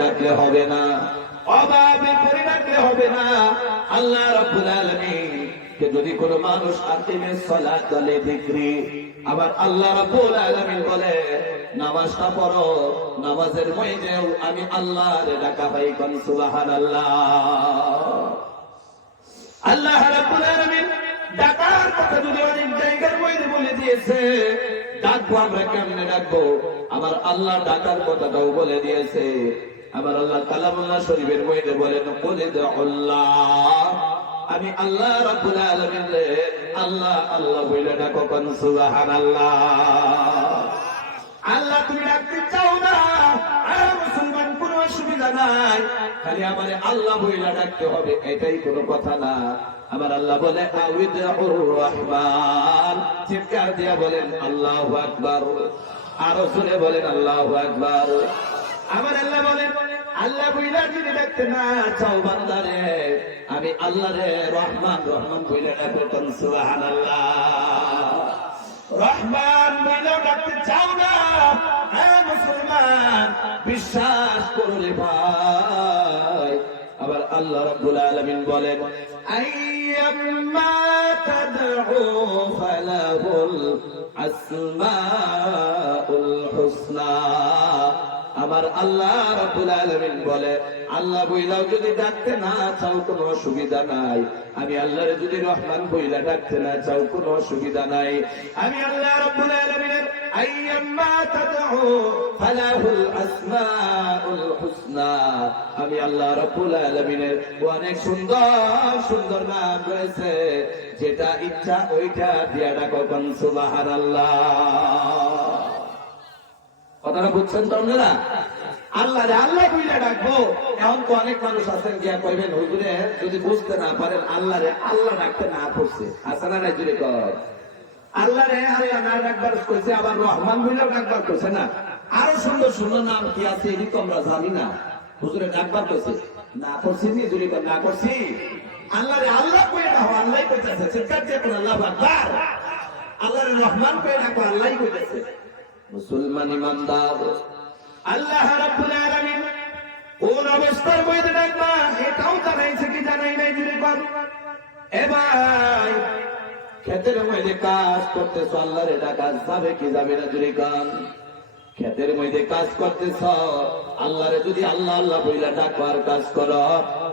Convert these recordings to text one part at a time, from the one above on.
ডাকলে হবে না, অভাবে পড়ে ডাকলে হবে না। আল্লাহ রাব্বুল আলামিন কে যদি কোনো মানুষ আকিমেস সালাত বলে যিকরি, আবার আল্লাহ রাব্বুল আলামিন বলে নামাজটা পড়ো, নামাজের মধ্যেও আমি আল্লাহর ডাকা পাই। কোন সুবহানাল্লাহ। আল্লাহ রাব্বুল আলামিন ডাকার কথা যদি অনেক জায়গার মধ্যে বলে দিয়েছে, ডাকবো আমরা কেমনে ডাকবো, আমার আল্লাহ ডাকার কথাটাও বলে দিয়েছে। আমার আল্লাহ কালামুল্লাহ শরীফের মধ্যে বলেন কুল আল্লাহ, আমি আল্লাহ রাব্বুল আলামিন রে আল্লাহ আল্লাহ বলে ডাকো। কোন সুবহানাল্লাহ। আল্লাহ তুমি ডাকতে চাও না, আরে মুসলমান কোনো অসুবিধা নাই, খালি আমারে আল্লাহ বলে ডাকতে হবে, এটাই কোনো কথা না। আমার আল্লাহ বলে আউযুর রহমান, চিৎকার দিয়া বলেন আল্লাহু আকবার, আরো জোরে বলেন আল্লাহু আকবার। আমার আল্লাহ বলেন আল্লাহ বইলা যদি ডাকতে না চাও বান্দারে, আমি আল্লাহ রে রহমান রহমান বইলা ডাকো। কোন সুবহানাল্লাহ। রহমান বইলা ডাকতে চাও না, হ্যাঁ মুসলমান বিশ্বাস করলে ভাই, আবার আল্লাহ রাব্বুল আলামিন বলেন আইয়াম্মা তাদউ ফালাহুল আসমাউল হুসনা। আমার আল্লাহ রাব্বুল আলামিন বলে আল্লাহ বইলাও যদি ডাকতে না চাও কোনো অসুবিধা নাই, আমি আল্লাহরে যদি রহমান বইলা ডাকতে না চাও কোনো অসুবিধা নাই। আমি আল্লাহ রাব্বুল আলামিনের আইয়াম্মা তাদউ ফালাহুল আসমাউল হুসনা, আমি আল্লাহ রাব্বুল আলামিনের অনেক সুন্দর সুন্দর নাম রয়েছে, যেটা ইচ্ছা ওইটা দিয়া ডাকো। কোন সুবহানাল্লাহ। কথাটা বুঝছেন তো আপনারা? আল্লাহ রে আল্লাহ কইলা ডাকবো। এখন তো অনেক মানুষ আছেন গিয়া কইবেন হুজুরে যদি বুঝতে না পারেন আল্লাহ রে আল্লাহ ডাকতে না পড়ছে, আছে না? জুড়ে কয় আল্লাহ রে আরে না ডাকবার কইছে, আবার রহমান বইলাও ডাকবার কইছে না। আরো সুন্দর সুন্দর নাম কি আছে এই তো আমরা জানি না। হুজুরে ডাকবার কইছে না পড়ছি নি, জুড়ে কয় না করছি। আল্লাহ রে আল্লাহ কইয়া ডাকো, আল্লাহই কইতাছে, চিৎকার দিয়ে কোন আল্লাহু আকবার। আল্লাহ রে রহমান কইয়া ডাকো, আল্লাহই কইতাছে। মুসলমান ইমানদার, আল্লাহ রাব্বুল আলামিন কোন অবস্থার মধ্যে ডাকবা এটাও জানাইছে কি জানাই নাই? জুড়ে কর। এ ভাই ক্ষেতের মধ্যে কাজ করতেছ, আল্লাহরে ডাকা যাবে কি যাবে না? জুড়ে কর। ক্ষেতের মধ্যে কাজ করতেছ, আল্লাহরে যদি আল্লাহ আল্লাহ বইলা ডাকো আর কাজ করো,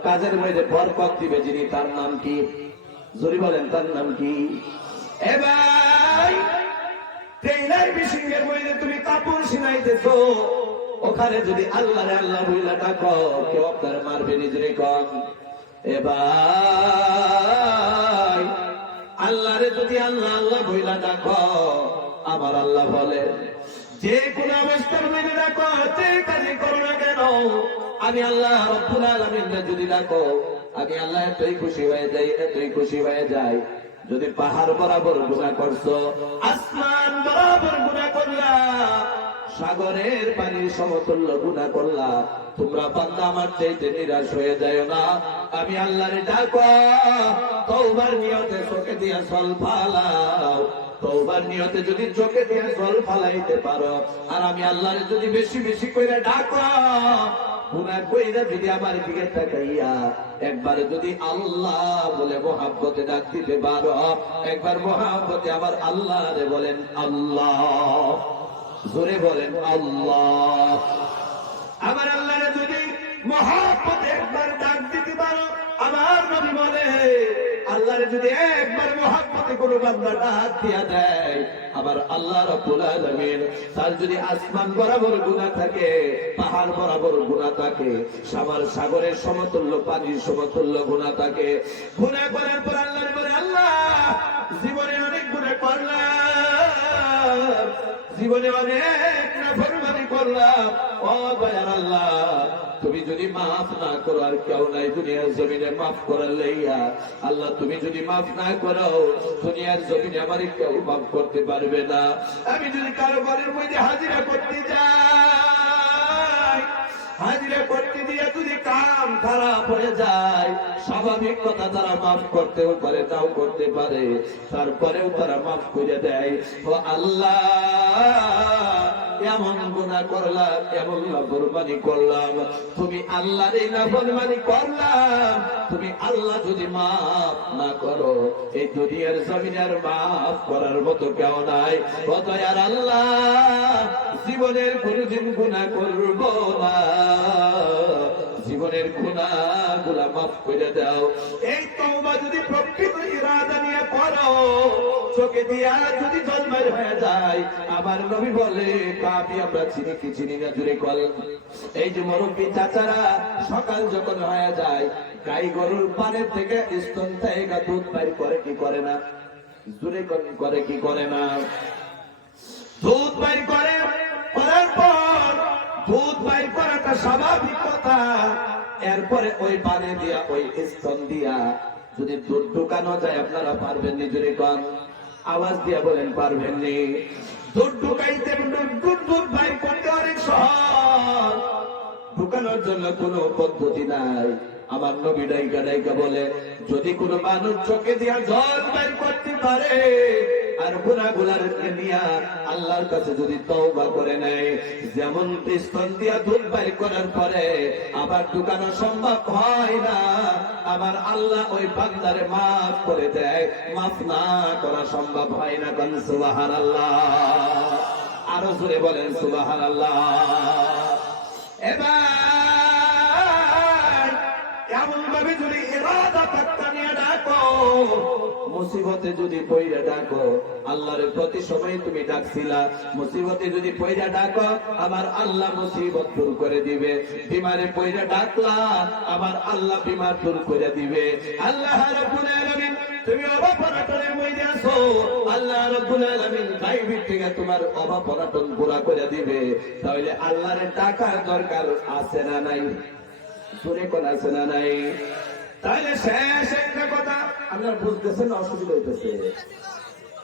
কাজের মধ্যে বরকত দিবে যিনি, তার নাম কি? জোরে বলেন তার নাম কি? এ ভাই টেইলার মেশিনের মধ্যে তুমি কাপড় সিলাইতেছো, ওখানে যদি আল্লাহরে আল্লাহ বইলা ডাকো কেউ আপনার মারবে নিজরে কম। এ ভাই আল্লাহরে যদি আল্লাহ আল্লাহ বইলা ডাকো, আমার আল্লাহ বলে যে কোন অবস্থার মধ্যে ডাকো, যে কাজই করো না কেন, আমি আল্লাহ রাব্বুল আলামিন যদি ডাকো, আমি আল্লাহ এতই খুশি হয়ে যাই, এতই খুশি হয়ে যাই। যদি পাহাড় বরাবর গুনাহ করছো, আসমান বরাবর গুনাহ করলা, সাগরের পানির সমতুল্য গুনাহ করলা, তোমরা বান্দা আমার চাইতে নিরাশ হয়ে যায় না। আমি আল্লাহরে ডাকো, তওবার নিয়তে চোখে দিয়া জল ফালাও, তওবার নিয়তে যদি চোখে দিয়া জল ফালাইতে পারো, আর আমি আল্লাহরে যদি বেশি বেশি কইরা ডাকো, গুনাহ কইরা যদি আমার দিকে তাকাইয়া একবার যদি আল্লাহ বলে মোহাব্বতে ডাক দিতে পারো, একবার মোহাব্বতে আমার আল্লাহরে বলেন আল্লাহ, জোরে বলেন আল্লাহ। আমার আল্লাহরে যদি মোহাব্বতে একবার ডাক দিতে পারো, আমার নবী বলে আল্লাহরে যদি একবার মোহাব্বতে কোনো বান্দা ডাক দিয়া দেয়, আবার আল্লাহ রাব্বুল আলামিন তার যদি আসমান বরাবর গুনাহ থাকে, পাহাড় বরাবর গুনাহ থাকে, সাগরের সমতুল্য পানির সমতুল্য গুনাহ থাকে, গুনাহ করার পর আল্লাহর বলে আল্লাহ জীবনে অনেক গুনাহ করলাম, জীবনে অনেক নাফরমানি করলাম, ও দয়ার আল্লাহ তুমি যদি মাফ না করো, আর কেউ নাই দুনিয়ার জমিনে মাফ করার লাইয়া, আল্লাহ তুমি যদি মাফ না করো, দুনিয়ার জমিনে আমার কেউ মাফ করতে পারবে না। আমি যদি কারো বাড়ির মধ্যে হাজিরা করতে যাই, হাজিরা করতে দিয়ে যদি কাম খারাপ হয়ে যায়, স্বাভাবিক কথা, তারা মাফ করতেও পারে, তাও করতে পারে, তারপরেও তারা মাফ করে দেয়। ও আল্লাহ, এমন গুনাহ করলাম, এমন নাফরমানি করলাম, তুমি আল্লাহর এই নাফরমানি করলাম, তুমি আল্লাহ যদি মাফ না করো, এই দুনিয়ার জমিনের মাফ করার মতো কেউ নাই। ও দয়ার আল্লাহ, জীবনের কোনদিন গুনাহ করব না, জীবনের গুনাহগুলা মাফ করে দাও। এই তওবা যদি প্রকৃত ইরাদা নিয়ে করো, চোখে দিয়া যদি জল বের হয়ে যায়, আমার নবী বলে পাপী আমরা চিনি কি চিনি না, জুড়ে করেন। এই যে মুরব্বী চাচারা সকাল যখন হয়ে যায়, গাই গরুর পানের থেকে স্তন থেকে দুধ বাইর করে কি করে না, জুড়ে করে কি করে না, দুধ বাইর করে, করার পর দুধ বাইর করাটা স্বাভাবিক কথা। এরপরে ওই পানি দিয়া, ওই স্তন দিয়া যদি দুধ ঢুকানো যায়, আপনারা পারবেন নি? জুড়ে কন, আওয়াজ দিয়া বলেন পারবেন নি? দুধ ঢুকাইতে, দুধ বাইর করতে অনেক সহজ, ঢুকানোর জন্য কোনো পদ্ধতি নাই। আমার নবী ডাইকা ডাইকা বলে, যদি কোনো মানুষ চোখে দিয়া জল বাইর করতে পারে আর গুনাহগুলোকে নিয়ে আল্লাহর কাছে যদি তওবা করে নেয়, যেমন স্তন দিয়া দুধ বাইর করার পরে আবার ঢুকানো সম্ভব হয় না, আমার আল্লাহ ওই বান্দারে মাফ করে দেয়, মাফ না করা সম্ভব হয় না। কোন সুবহানাল্লাহ, আরো জোরে বলেন সুবহানাল্লাহ। এবার এমন ভাবে যদি ইরাদা করতে নিয়ে ডাকো, মুসিবতে যদি পইরা ডাকো, আল্লাহর প্রতি সময় তুমি ডাকছিলা, মুসিবতে যদি পইরা ডাকো, আমার আল্লাহ মুসিবত দূর করে দিবে। বিমারে পইরা ডাকলা, আমার আল্লাহ বিমার দূর করে দিবে। আল্লাহ রাব্বুল আলামিন, তুমি অভাব অনাটনের মধ্যে আছো, আল্লাহ রাব্বুল আলামিন গায়বের থেকে তোমার অভাব অনাটন পুরা করে দিবে। তাহলে আল্লাহর টাকার দরকার আছে না নাই? জোরে কোন আছে না নাই? তাহলে শেষ একটা কথা আপনারা বুঝতেছেন, অসুবিধা হইতেছে।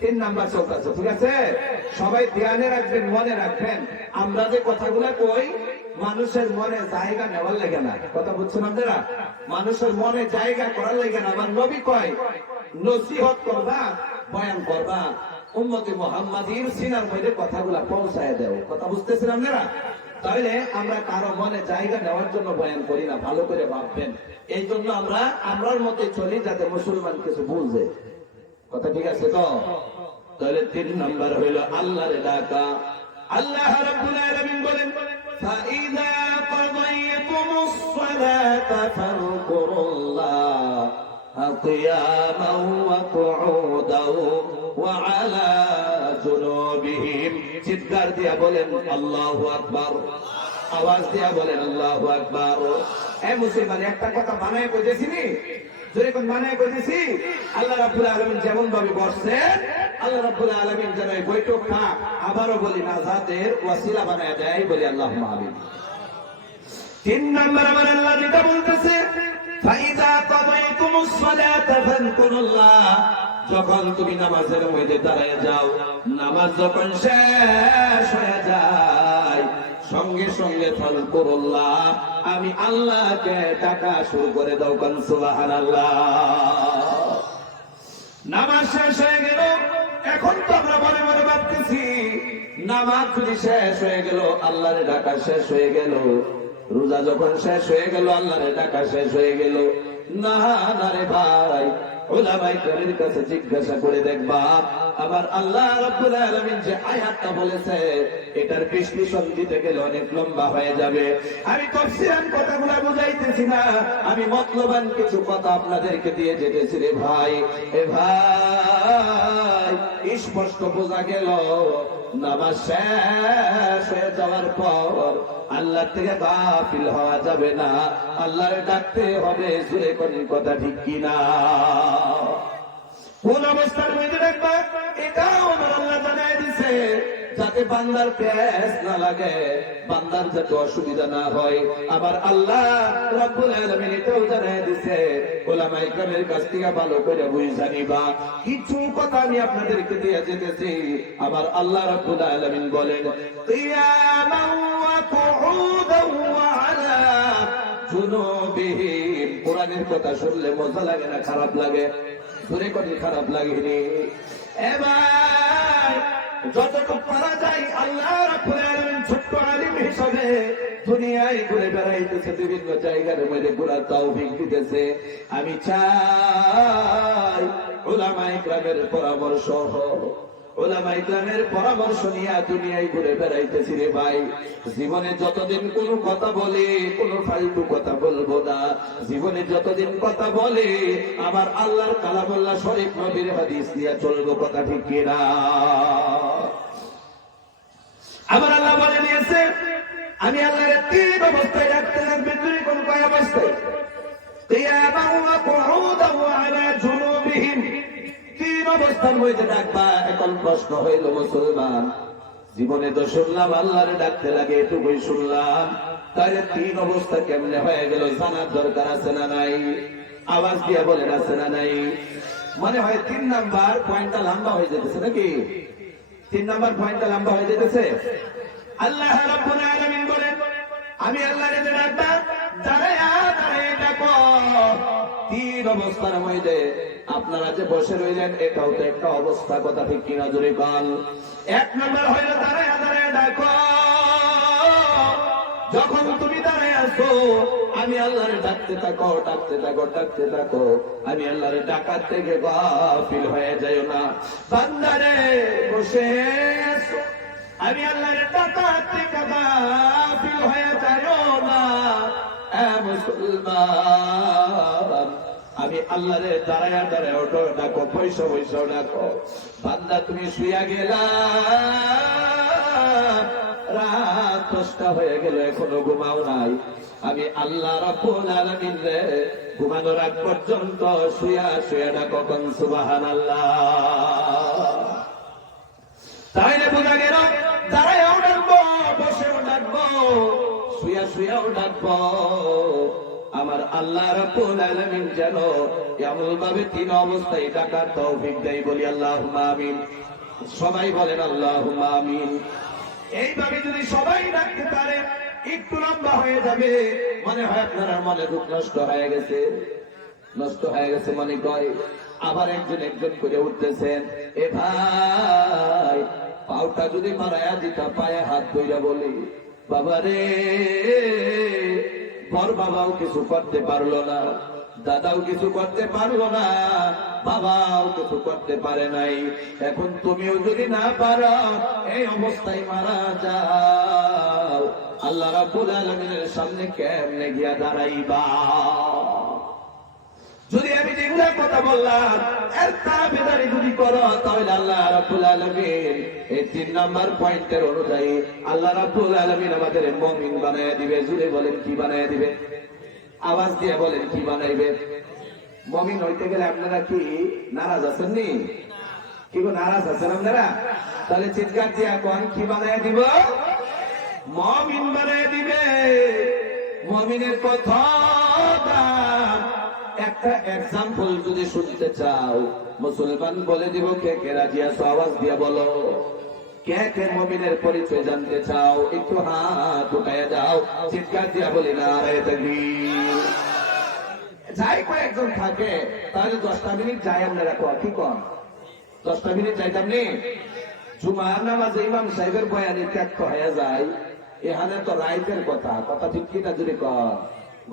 3 নাম্বার চলতেছে, ঠিক আছে? সবাই ধ্যানে রাখবেন, মনে রাখবেন, আমরা যে কথাগুলো কই মানুষের মনে জায়গা নেওয়ার লাগে না। কথা বুঝছেন আপনারা? মানুষের মনে জায়গা করার লাগে না। আমার নবী কয়, নসিহত করবা, বয়ান করবা, উম্মতে মুহাম্মাদীর সিনার মধ্যে কথাগুলা পৌঁছায় দেও। কথা বুঝতেছেন আপনারা? তাহলে আমরা কারো মনে জায়গা নেওয়ার জন্য বয়ান করি না, ভালো করে ভাববেন। এই জন্য আমরা আমরার মতে চলি, যাতে মুসলমান কিছু বুঝে। কথা ঠিক আছে তো? তাহলে 3 নাম্বার হইল আল্লাহর ডাকা। আল্লাহ রাব্বুল আলামিন বলেন, ফাইযা কাদাইতুমুস সালাতা ফাযকুরুল্লাহ কিয়ামান ওয়া কুউদান ওয়া আলা জুনুবিহিম। চিৎকার দিয়া বলেন আল্লাহু আকবার, আওয়াজ দিয়া বলেন আল্লাহু আকবার। এই মুসলমান একটা কথা বানায় কইতেছি নি, যেরকম বানায় কইতেছি, আল্লাহ রাব্বুল আলামিন যেমন ভাবে বসছেন, আল্লাহ রাব্বুল আলামিন যেন এই বৈঠকটা আবারও বলি নাজাতের ওয়াসিলা বানায় দেয়, বলি আল্লাহুম্মা আমিন। 3 নাম্বার আমার আল্লাহ যেটা বলতেছে, ফাইযা কাদাইতুমুস সালাতা ফাযকুরুল্লাহ, যখন তুমি নামাজের মধ্যে দাঁড়ায় যাও, নামাজ যখন শেষ হয়ে যায়, সঙ্গে সঙ্গে ফাযকুরুল্লাহ, আমি আল্লাহকে ডাকা শুরু করে দাও। কোন সুবহানাল্লাহ। নামাজ শেষ হয়ে গেল, এখন তো আমরা মনে মনে ভাবতেছি, নামাজ যদি শেষ হয়ে গেল, আল্লাহর ডাকা শেষ হয়ে গেল, রোজা যখন শেষ হয়ে গেল, আল্লাহর ডাকা শেষ হয়ে গেল। না না রে ভাই, উলামায়ে কেরামের কাছে জিজ্ঞাসা করে দেখবা, আবার আল্লাহ রাব্বুল আলামিন যে আয়াতটা বলেছে, এটার বিশ্লেষণ দিতে গেলে অনেক লম্বা হয়ে যাবে। আমি তাফসীরান কথাগুলো বুঝাইতেছি না, আমি মতলবান কিছু কথা আপনাদেরকে দিয়ে যেতেছি রে ভাই। এ ভাই, স্পষ্ট বোঝা গেল, নামাজ শেষ হয়ে যাওয়ার পর আল্লাহ থেকে গাফিল হওয়া যাবে না, আল্লাহর ডাকতে হবে। জোরে কোন কথা ঠিক কিনা? কোন অবস্থার মধ্যে রাখবা, এটাও আমার আল্লাহ জানাই দিছে, যাতে বান্দার প্যাস না লাগে, বান্দার যাতে অসুবিধা না হয়। আবার আল্লাহ রাব্বুল আলামিন এটাও জানাই দিছে, উলামায়ে কেরামের কাছ থেকে ভালো করে বুঝা নিবা। কিছু কথা আমি আপনাদেরকে দিয়ে যেতেছি। আবার আল্লাহ রাব্বুল আলামিন বলেন, কিয়ামান ওয়া কুউদান ওয়া আলা জুনুবিহিম। কোরআনের কথা শুনলে মজা লাগে না খারাপ লাগে? ধরে করে খারাপ লাগেনি? এবার যতটুকু পারা যায় আল্লাহ রাব্বুল আলামিন ছোট্ট আলিম হিসাবে দুনিয়ায় ঘুরে বেড়াইতেছে, বিভিন্ন জায়গার মধ্যে ঘোরার তৌফিক দিতেছে। আমি চাই উলামায়ে কেরামের পরামর্শ, উলামায়ে কেরামের পরামর্শ নিয়ে দুনিয়ায় ঘুরে বেড়াইতেছি রে ভাই। জীবনে যতদিন কোনো কথা বলে, কোনো ফালতু কথা বলবো না। জীবনে যতদিন কথা বলে আমার আল্লাহর কালামুল্লাহ শরীফ নবীর হাদিস নিয়ে চলবো, কথা ঠিক কিনা? আমার আল্লাহ বলে দিয়েছে আমি আল্লাহর তিন অবস্থায় রাখতে লাগবে। তুই কোন কয় অবস্থায়? কিয়ামান ওয়া কুউদান ওয়া আলা জুনুবিহিম। তিন অবস্থার মধ্যে ডাকবা। এখন প্রশ্ন হইল মুসলমান, জীবনে তো শুনলাম আল্লাহরে ডাকতে লাগে, এটুকুই শুনলাম, তাহলে তিন অবস্থা কেমনে হয়ে গেল? জানার দরকার আছে না নাই? আওয়াজ দিয়ে বলেন আছে না নাই? মনে হয় 3 নাম্বার পয়েন্টটা লম্বা হয়ে যেতেছে নাকি? 3 নাম্বার পয়েন্টটা লম্বা হয়ে যেতেছে। আল্লাহ রাব্বুল আলামিন বলেন আমি আল্লাহরে ডাকবা, দাঁড়ায়া দাঁড়ায়া ডাকো। তিন অবস্থার মধ্যে আপনারা যে বসে রইলেন এটাও তো একটা অবস্থা, কথা ঠিক কিনা জোরে বল। 1 নাম্বার হইল দাঁড়ায়া দাঁড়ায়া ডাকো। যখন তুমি দাঁড়ায় আছো আমি আল্লাহরে ডাকতে থাকো, ডাকতে থাকো, ডাকতে থাকো। আমি আল্লাহরে ডাকার থেকে গাফিল হয়ে যাইও না। বান্দারে বসে আছো, আমি আল্লাহরে ডাকার থেকে গাফিল হয়ে যাইও না। মুসলমান আমি আল্লাহরে দাঁড়ায়া দাঁড়ায় ওঠো ডাকো, পয়সা পয়সা ডাকো। বান্দা তুমি শুইয়া গেলা, রাত 10টা হয়ে গেল এখনো ঘুমাও নাই। আমি আল্লাহ রাব্বুল আলামিন রে ঘুমানোর আগ পর্যন্ত শুয়া শুয়া ডাকো, কোন সুবহানাল্লাহ। তাইলে বোঝা গেল দাঁড়ায়ও ডাকবো, বসেও ডাকবো, শুয়া শুয়াও ডাকবো। আমার আল্লাহ রাব্বুল আলামিন যেন এমন ভাবে 3 অবস্থায় ডাকার তৌফিক দেয়, বলি আল্লাহুম্মা আমিন। সবাই বলেন আল্লাহুম্মা আমিন। এইভাবে যদি সবাই ডাকতে পারে একটু লম্বা হয়ে যাবে। মনে হয় আপনার মনে দুঃখ নষ্ট হয়ে গেছে, নষ্ট হয়ে গেছে মনে কয়। আবার একজন একজন করে উঠতেছেন, এ ভাই পাউটা যদি মারায়া দিতা, পায়ে হাত ধইরা বলি বাবারে, বড় বাবাও কিছু করতে পারলো না, দাদাও কিছু করতে পারলো না, বাবাও কিছু করতে পারে নাই। এখন তুমিও যদি না পারো এই অবস্থায় মারা যাও, আল্লাহ রাব্বুল আলামিনের সামনে কেমনে গিয়া দাঁড়াইবা? যদি আমি যেগুলা কথা বললাম এর তাবেদারি যদি করো, তাহলে আল্লাহ রাব্বুল আলামিন এই 3 নাম্বার পয়েন্টের অনুযায়ী আল্লাহ রাব্বুল আলামিন আমাদের মুমিন বানায় দিবে। জুড়ে বলেন কি বানায় দিবে? আওয়াজ দিয়ে বলেন কি বানাইবে? মুমিন হইতে গেলে আপনারা কি নারাজ আছেন নি? কি গো নারাজ আছেন আপনারা? তাহলে চিৎকার দিয়া কোন কি বানায় দিব? মুমিন বানায় দিবে। মুমিনের কথা একটা এক্সাম্পল যদি শুনতে চাও, মুসলমান বলে দিব কে কে রাজি আছো? আওয়াজ দিয়া বলো। কে কে মুমিনের পরিচয় জানতে চাও? একটু হাত উঠায়া যাও, চিৎকার দিয়া বলি নারায়ে তাকবীর। যাই কয়েকজন থাকে তাহলে 10টা মিনিট যাই আপনারা কি কন? 10টা মিনিট যাইতাম নি? জুমার নামাজে ইমাম সাহেবের বয়ানে ত্যাগ হয়ে যায়। এখানে তো রাইতের কথা, কথা ঠিক কিনা যদি কন?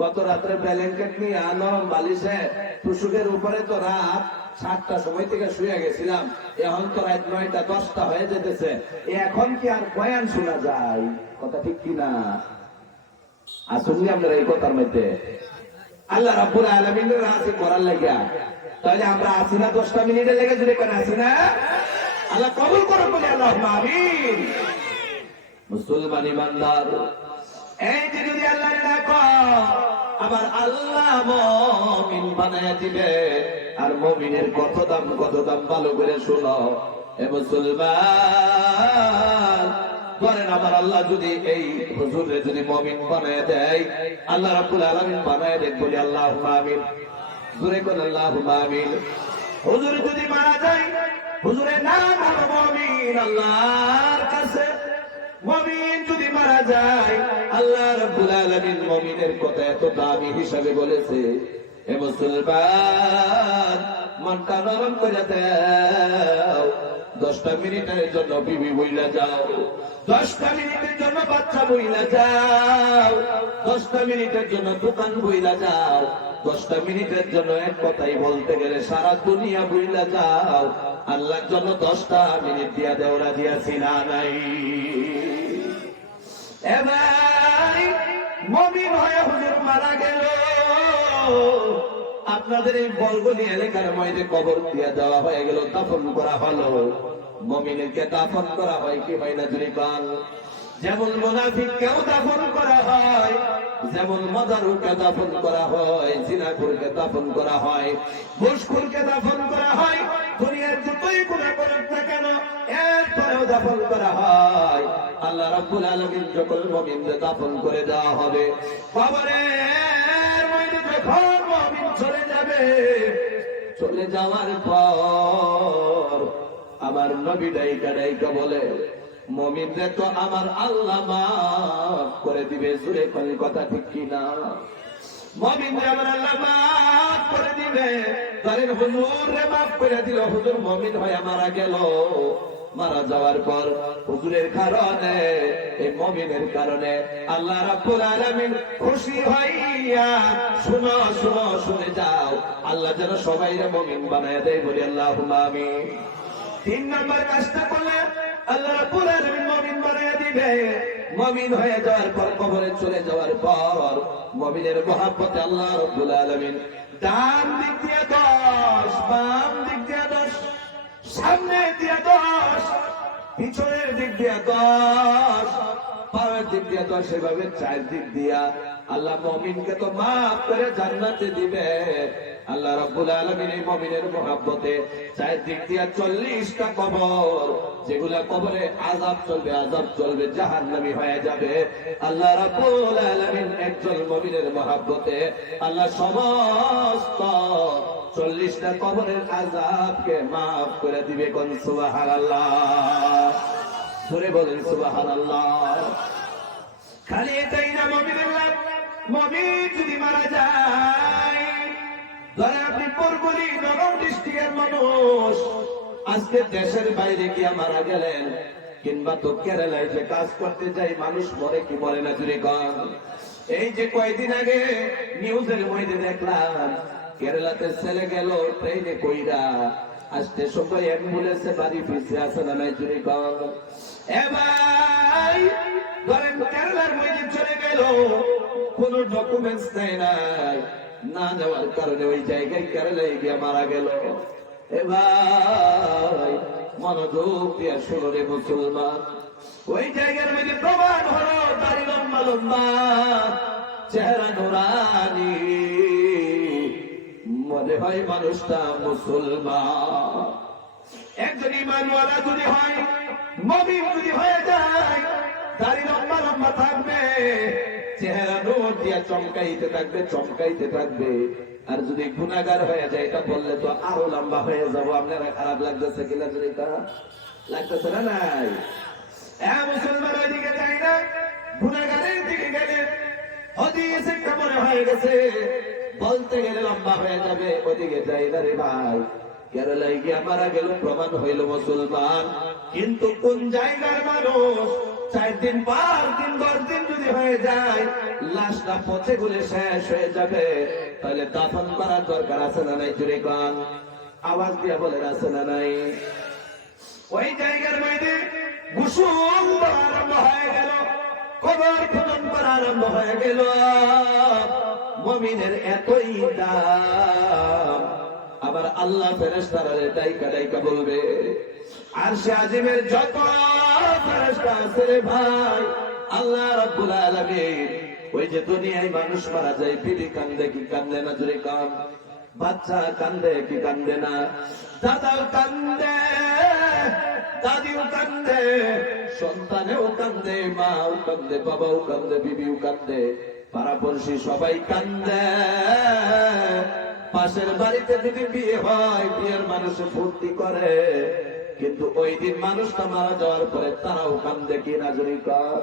গত রাত্রে ব্ল্যাঙ্কেট নিয়ে নরম বালিশে টুসুকের উপরে তো রাত 7টার সময় থেকে শুয়ে গেছিলাম। এখন তো রাত 9টা 10টা হয়ে যেতেছে। এখন কি আর বয়ান শোনা যায়? কথা ঠিক কিনা? আসুন আপনারা এই কথার মধ্যে আল্লাহ রাব্বুল আলামিনের রাজি করার লাগিয়া, তাহলে আমরা আসি না 10টা মিনিটের লেগে জুড়ে কেন আসি না? আল্লাহ কবুল করুন বলে আল্লাহুম্মা আমিন। মুসলমান ইমানদার, এই যে যদি আল্লাহর ডাকো আবার আল্লাহ মুমিন বানায় দিবে। আর মুমিনের কত দাম ভালো করে শোনো। এ মুসলমান, ধরেন আমার আল্লাহ যদি এই হুজুরে যদি মুমিন বানায় দেয়, আল্লাহ রাব্বুল আলামিন বানায় দেন, বলি আল্লাহুম্মা আমিন। জোরে কোন আল্লাহুম্মা আমিন। হুজুর যদি মারা যায়, হুজুরের নাম হলো মুমিন। আল্লাহর কাছে মুমিন যদি মারা যায়, আল্লাহ রাব্বুল আলামিন মুমিনের কথা এত দামি হিসাবে বলেছে, এ মুসলমান মনটা নরম করে দাও, 10টা মিনিটের জন্য বিবি বইলা যাও, 10টা মিনিটের জন্য বাচ্চা বইলা যাও, 10টা মিনিটের জন্য দোকান বইলা যাও, 10টা মিনিটের জন্য এক কথাই বলতে গেলে সারা দুনিয়া বইলা যাও, আল্লাহর জন্য 10টা মিনিট দিয়া দেও, রাজি আছি না নাই? এবার মুমিন হয়ে হুজুর মারা গেল, আপনাদের এই বলগনি এলাকার মধ্যে কবর দিয়ে দেওয়া হয়ে গেল, দাফন করা হলো। মুমিনকে দাফন করা হয় কি হয় না জুরি কান? যেমন মুনাফিককেও দাফন করা হয়, যেমন মাদারুকে দাফন করা হয়, জিনাকুরকে দাফন করা হয়, মুশকুরকে দাফন করা হয়, দুনিয়ার যতই গুনাহ করুক না কেন এরপরেও দাফন করা হয়। আল্লাহ রাব্বুল আলামিন যখন মুমিনদের দাফন করে দেওয়া হবে, কবরের মধ্যে যখন মুমিন চলে যাবে, চলে যাওয়ার পর আমার নবী ডাইকা ডাইকা বলে, মুমিনদের তো আমার আল্লাহ মাফ করে দিবে। জোরে কোন কথা ঠিক কিনা? মুমিনদের আমার আল্লাহ মাফ করে দিবে। ধরেন হুজুর রে মাফ করে দিল, হুজুর মুমিন হয়ে মারা গেল, মারা যাওয়ার পর হুজুরের কারণে, এই মুমিনের কারণে আল্লাহ রাব্বুল আলামিন খুশি হইয়া, শুনো শুনো শুনে যাও, আল্লাহ যেন সবাইরে মুমিন বানায় দেয়, বলি আল্লাহুম্মা আমিন। 3 নম্বর কাজটা করলে আল্লাহ রাব্বুল আলামিন মুমিন বানায় দিবে। মুমিন হয়ে যাওয়ার পর, কবরে চলে যাওয়ার পর, মুমিনের মহব্বতে আল্লাহ রাব্বুল আলামিন ডান দিক দিয়ে 10, বাম দিক দিয়ে 10, সামনে দিয়ে 10, পিছনের দিক দিয়ে 10, পায়ের দিক দিয়ে 10, এভাবে 4 দিক দিয়া আল্লাহ মুমিনকে তো মাফ করে জান্নাতে দিবে। আল্লাহ রাব্বুল আলামিন এই মুমিনের মহব্বতে 4 দিক দিয়া 40টা কবর, যেগুলা কবরে আযাব চলবে, জাহান্নামী হয়ে যাবে, আল্লাহ রাব্বুল আলামিন একজন মুমিনের মহব্বতে আল্লাহ সমস্ত 40টা কবরের আযাবকে মাফ করে দিবে। কোন সুবহানাল্লাহ? জোরে বলেন সুবহানাল্লাহ। খালি এটাই না মুমিনের লাভ, মুমিন যদি মারা যায়, ধরে আপনি পরবলি নগর ডিস্ট্রিক্টের মানুষ, আজকে দেশের বাইরে গিয়া মারা গেলেন, কিংবা তো কেরালায় যে কাজ করতে যাই, মানুষ মরে কি মরে না জুড়ে কন? এই যে কয়েকদিন আগে নিউজের মধ্যে দেখলাম, কেরালাতে ছেলে গেল ট্রেনে কইরা, আসতে সময় অ্যাম্বুলেন্সে বাড়ি ফিরছে, আসে না নাই জুড়ে কন? এবার ধরেন কেরালার মধ্যে চলে গেল, কোন ডকুমেন্টস নেই, নাই না নেওয়ার কারণে ওই জায়গায় কেরালায় গিয়া মারা গেল। এবার মনোযোগ দিয়া শুনো রে মুসলমান, ওই জায়গার মধ্যে প্রমাণ হলো, দাড়ি লম্বা লম্বা, চেহারা নুরানি, মনে হয় মানুষটা মুসলমান। একজন ইমানওয়ালা যদি হয়, মুমিন যদি হয়ে যায়, দাড়ি লম্বা লম্বা থাকবে, চেহারা নূর দিয়া চমকাইতে থাকবে। আর যদি গুনাহগার হয়ে যায়, এটা বললে তো আরো লম্বা হয়ে যাবো। আপনারা খারাপ লাগতেছে কিনা? যদি তা লাগতেছে না নাই? মুসলমান ওইদিকে যায় না, গুনাহগারের দিকে গেলে হদিসে কেমন হয়ে গেছে, বলতে গেলে লম্বা হয়ে যাবে, ওদিকে যাই না রে ভাই। কেরালায় গিয়া মারা গেল, প্রমাণ হইল মুসলমান, কিন্তু কোন জায়গার মানুষ? 4 দিন 5 দিন 10 দিন যদি হয়ে যায়, লাশটা পচে গলে শেষ হয়ে যাবে, তাহলে দাফন করার দরকার আছে না নাই? জুড়ে কান আওয়াজ দিয়া বলেন, আছে না নাই? ওই জায়গার মধ্যে গোসল আরম্ভ হয়ে গেল, কবর খনন করা আরম্ভ হয়ে গেল। মুমিনের এতই দাম, আবার আল্লাহ ফেরেশতারা ডাইকা ডাইকা বলবে, আরশে আজিমের যত ফেরেশতা আছে রে ভাই, আল্লাহ রাব্বুল আলামিন ওই যে দুনিয়ায় মানুষ মারা যায়, বিবি কান্দে কি কান্দে না? জোরে কান। বাচ্চা কান্দে কি কান্দে না? দাদাও কান্দে, দাদিও কান্দে, সন্তানেও কান্দে, মাও কান্দে, বাবাও কান্দে, বিবিও কান্দে, পাড়াপড়শি সবাই কান্দে। পাশের বাড়িতে যদি বিয়ে হয়, বিয়ের মানুষে ফুর্তি করে, কিন্তু ওই দিন মানুষটা মারা যাওয়ার পরে তারাও কান্দে কি না জুরি কর,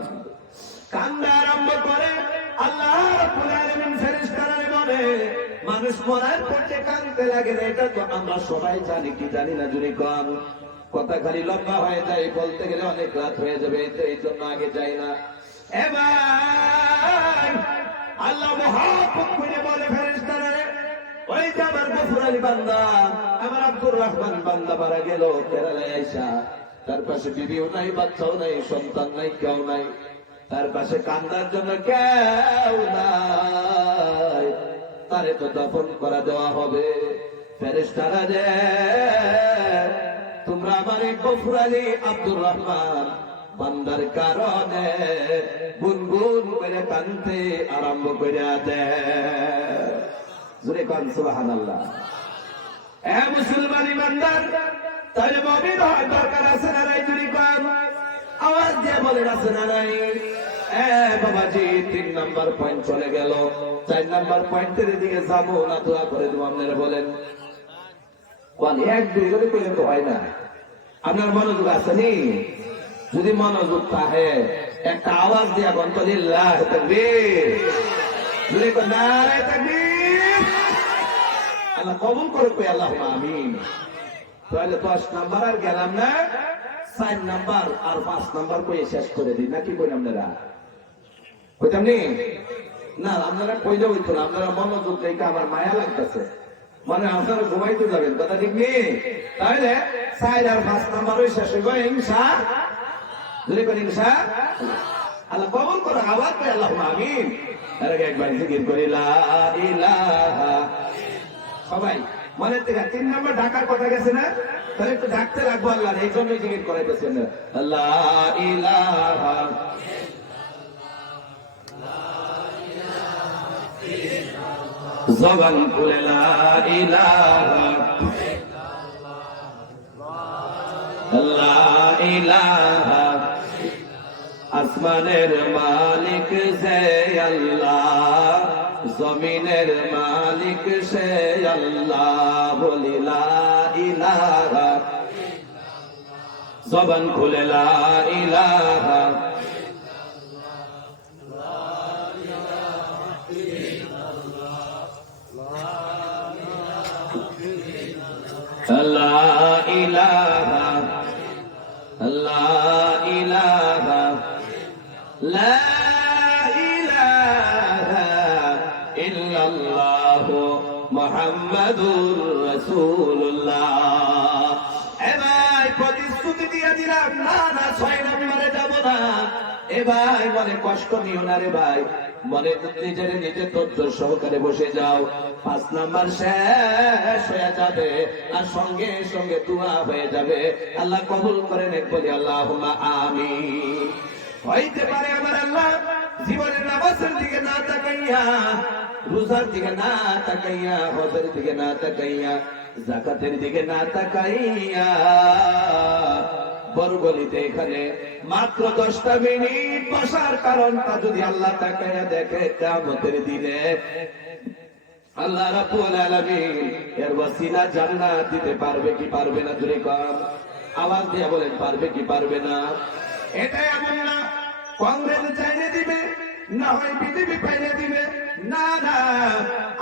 কান্দা আরম্ভ করে। আল্লাহ রাব্বুল আলামিন ফেরেশতাদের বলে মানুষ মরার পর যে কাঁদতে লাগে এটা তো আমরা সবাই জানি কি জানি না জুরি কর। কথা খালি লম্বা হয়ে যায়, বলতে গেলে অনেক রাত হয়ে যাবে, এই জন্য আগে যাই না। এবার আল্লাহ মহাপক করে বলে ফেরেশতারা, ওই যে আমার গফুর আলী বান্দা, আমার আব্দুর রহমান বান্দা মারা গেল কেরালায় আইসা, তার পাশে বিবিও নাই, বাচ্চাও নাই, সন্তান নাই, কেউ নাই, তার পাশে কান্দার জন্য কেউ নাই, তারে তো দাফন করা দেওয়া হবে। ফেরেশতারা যে তোমরা আমার এই গফুর আলী আব্দুর রহমান বান্দার কারণে গুনগুন করে কানতে আরম্ভ করে দেয়। জোরে কান সুবহানাল্লাহ। এ মুসলমান ইমানদার, তাহলে মুমিন হওয়ার দরকার আছে না নাই? জোরে কান আওয়াজ দিয়ে বলেন আছে না নাই? এ বাবাজি, 3 নাম্বার পয়েন্ট চলে গেল, 4 নাম্বার পয়েন্টের দিকে যাবো না? দোয়া করে দেবো। আপনারা বলেন কোন 1-2 করে কইলে তো হয় না। আপনার মনোযোগ আছে নি? যদি মনোযোগ থাকে একটা আওয়াজ দিয়া গন্ত লিল্লাহ তাকবীর, জোরে কোন নারে তাকবীর। আল্লাহ কবুল করে কই আল্লাহুম্মা আমিন। তাহলে 10 নাম্বার আর গেলাম না, 4 নাম্বার আর 5 নাম্বার কই শেষ করে দিই নাকি? কই আপনারা কইতাম নি? না, আপনারা কইলে হইতো না। আপনারা মনোযোগ দেখে আমার মায়া লাগতেছে, মানে আপনারা ঘুমাইতে যাবেন, কথা ঠিক নেই? তাহলে 4 আর 5 নাম্বার ওই শেষ হইব ইনশাআল্লাহ। জোরে করে ইনশাআল্লাহ। আল্লাহ কবুল করে। আওয়াজ করে আল্লাহুম্মা আমিন। আর একবার জিকির করি লা ইলাহা। সবাই মনে থেকে 3 নাম্বার ঢাকার কথা গেছে না? তাহলে একটু ঢাকতে লাগবো আল্লাহ, এই জন্যই জিকির করাইতেছেন। লা ইলাহা, জবান খুলে লা ইলাহা, লা ইলাহা। আসমানের মালিক সে আল্লাহ, জমিনের মালিক সে আল্লাহ, বলি লা ইলাহা, জবান খুলে লা ইলাহা, লা ইলাহা, লা ইলাহা, লা ইলাহা ইল্লাল্লাহ মুহাম্মাদুর রাসূলুল্লাহ। এবার প্রতিশ্রুতি দিয়ে দিলাম, না না 6 নম্বরে যাব না। এবার মনে কষ্ট নিও না রে ভাই, মনে নিজের নিজে তথ্য সহকারে বসে যাও। 5 নাম্বার শেষ হয়ে যাবে আর সঙ্গে সঙ্গে দোয়া হয়ে যাবে। আল্লাহ কবুল করেন, বলি আল্লাহুম্মা আমিন। হইতে পারে আমার আল্লাহ জীবনের নামাজের দিকে না তাকাইয়া, রোজার দিকে না তাকাইয়া, হজের দিকে না তাকাইয়া, যাকাতের দিকে না তাকাইয়া, বরগলিতে এখানে মাত্র 10টা মিনিট বসার কারণটা যদি আল্লাহ তাকাইয়া দেখে, কিয়ামতের দিনে আল্লাহ রাব্বুল আলামিন এর ওসিলা জান্নাত দিতে পারবে কি পারবে না? জোরে কর, আওয়াজ দিয়ে বলেন পারবে কি পারবে না? এটা এমন না কংগ্রেস চাইলে দিবে, না হয় বিজেপি পাইলে দিবে, না না,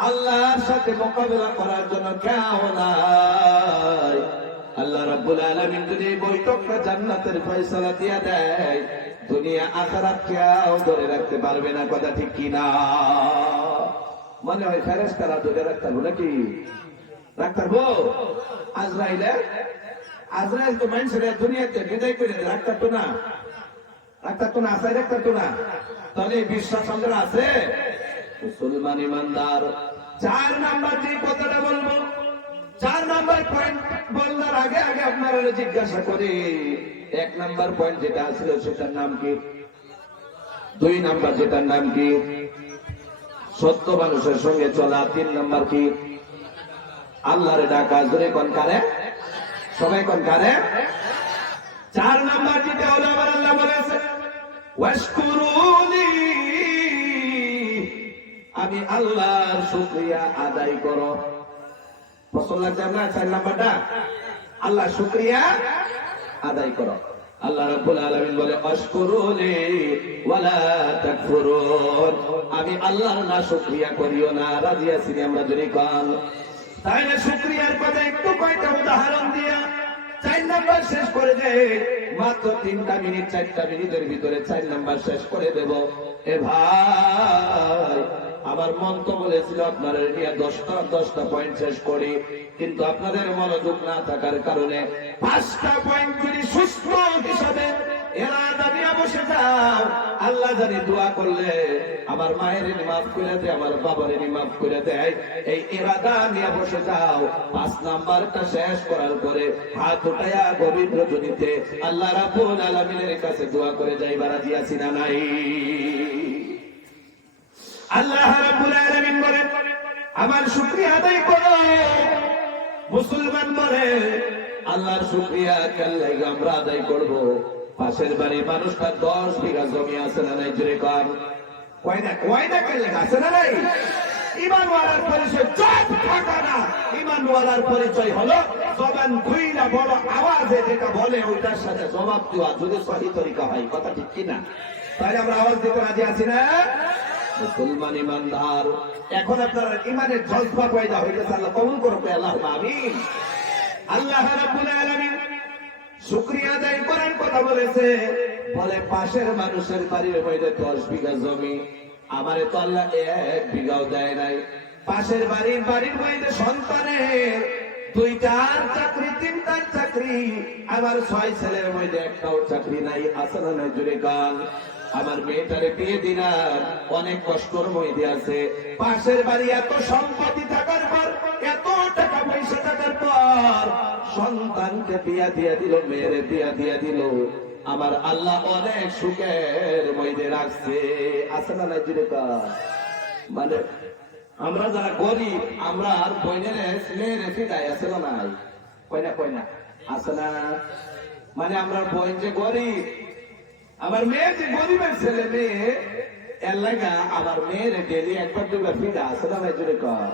আল্লাহর সাথে মোকাবেলা করার জন্য কেউ নাই। আল্লাহ রাব্বুল আলামিন যদি বৈঠকটা জান্নাতের ফয়সালা দিয়া দেয়, দুনিয়া আখিরাত কেউ ধরে রাখতে পারবে না। কথা ঠিক কি না? মনে হয় ফেরেশতারা ধরে রাখতে পারবো নাকি? রাখতে পারবো? আজরাইল তো মানুষের দুনিয়াতে বিদায় করে রাখতে পারতো না, রাখতে পারতো না, আশায় রাখতে পারতো না। তাহলে বিশ্বাস আমাদের আছে? মুসলমান ইমানদার 4 নাম্বার যে কথাটা বলবো, 4 নাম্বার পয়েন্ট বলার আগে আগে আপনারা জিজ্ঞাসা করি 1 নাম্বার পয়েন্ট যেটা আসছিল সেটার নাম কি? 2 নাম্বার যেটার নাম কি? সত্য মানুষের সঙ্গে চলা। 3 নাম্বার কি? আল্লাহরে ডাকা। জোরে কোন কারে? সবাই কোন কারে? 4 নাম্বার যেটা হলো আমার আল্লাহ বলেছে ওয়াশকুরুনি, আমি আল্লাহর শুকরিয়া আদায় করো। পছন্দ লাগছে আপনার 4 নাম্বারটা? আল্লাহ শুকরিয়া আদায় করো। আল্লাহ রাব্বুল আলামিন বলে আশকুরুনি ওয়ালা তাকফুরুন, আমি আল্লাহর না শুকরিয়া করিও না। রাজি আছি আমরা যদি কাল, তাহলে শুকরিয়ার কথা একটু কয়টা উদাহরণ দিয়া 4 নাম্বার শেষ করে দে। মাত্র 3টা মিনিট 4টা মিনিটের ভিতরে 4 নাম্বার শেষ করে দেব। এ ভাই, আমার মন তো বলেছিল আপনারা নিয়ে 10টা পয়েন্ট শেষ করি, কিন্তু আপনাদের মনোযোগ না থাকার কারণে 5টা পয়েন্ট যদি সুস্থ হিসাবে এরাদা নিয়ে বসে যাও, আল্লাহ জানি দোয়া করলে আমার মায়ের মাফ করে দেয়, আমার বাবার মাফ করে দেয়। এই এরাদা নিয়ে বসে যাও, 5 নাম্বারটা শেষ করার পরে হাত উঠায়া গভীর রজনীতে আল্লাহ রাব্বুল আলামিনের কাছে দোয়া করে যাইবার রাজি আছি না নাই? আল্লাহ রাব্বুল আলামিন বলেন আমার শুকরিয়া আদায় করো। মুসলমান বলে আল্লাহর শুকরিয়া কেন লাগে আমরা আদায় করব? পাশের বাড়ির মানুষটা 10 বিঘা জমি আছে না নাই? জোরে কর। কয়না কেন লাগে আছে না নাই? ঈমানওয়ালার পরিচয় চুপ থাকা না, ঈমানওয়ালার পরিচয় হলো জবান খুইলা বড় আওয়াজে যেটা বলে ওইটার সাথে জবাব দেওয়া, যদি সহি তরিকা হয়। কথা ঠিক কিনা? তাই আমরা আওয়াজ দিতে রাজি আছি না? মুসলমান ইমানদার, এখন আপনারা ইমানের জজবা পয়দা হইতেছে। আল্লাহ কবুল করবে, আল্লাহুম্মা আমিন। আল্লাহ রাব্বুল আলামিন শুকরিয়া আদায় করার কথা বলেছে, বলে পাশের মানুষের বাড়ির মধ্যে 10 বিঘা জমি, আমারে তো আল্লাহ 1 বিঘাও দেয় নাই। পাশের বাড়ির মধ্যে সন্তানের 2টার চাকরি 3টার চাকরি, আমার 6 ছেলের মধ্যে একটাও চাকরি নাই। আসলে না জুড়ে গান, আমার মেয়েটারে বিয়ে দিলাম অনেক কষ্টর মধ্যে আছে। পাশের বাড়ি এত সম্পত্তি থাকার পর, এত টাকা পয়সা থাকার পর সন্তানকে বিয়া দিয়া দিল, মেয়েরে বিয়া দিয়া দিল। আমার আল্লাহ অনেক সুখের মধ্যে রাখছে। আছে না নাইজুরেকা? মানে আমরা যারা গরিব, আমরা আর বইনের মেয়েরে ফিদাই আছে না নাই? কয়না আছে না? মানে আমরা বইন যে গরিব, আমার মেয়ে যে গরিবের ছেলে মেয়ে, এর লাগা আমার মেয়ের ডেলি 1-2বার ফিদা আছে না ভাই? জোরে কর।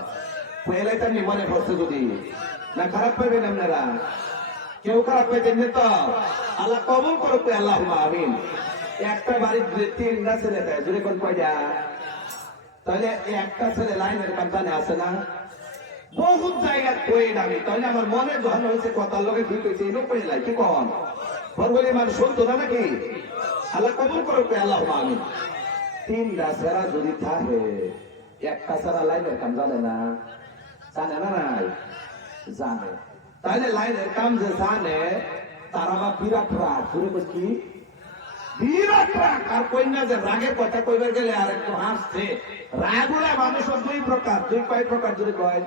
পয়লাটা নি মনে পড়ছে যদি না, খারাপ পাইবেন আপনারা? কেউ খারাপ পাইবেন না তো? আল্লাহ কবুল করুক, আল্লাহুম্মা আমিন। একটা বাড়ির 3টা ছেলে দেয়, জোরে কোন কয়টা? তাহলে একটা ছেলে লাইনের কামদানে আছে না? বহুত জায়গা কই আমি, তাহলে আমার মনে যখন হয়েছে কথার লোকে ঠিক হয়েছে, এই লোক কইলাই কি কন বলবলি মানুষ শুনতো না নাকি? আল্লাহ কবুল করবে, আল্লাহুম্মা আমিন। 3টা ছাড়া যদি থাকে, একটা ছাড়া লাইনের কাম জানে না? জানে না নাই? জানে। তাহলে লাইনের কাম যে জানে, তারা বা বিরাট রাগ ঘুরে কি বিরাট রাগ। আর কন্যা যে রাগের কথা কইবার গেলে আর একটু হাসছে। রাগুলা মানুষের 2 প্রকার। 2 কয় প্রকার যদি কয়?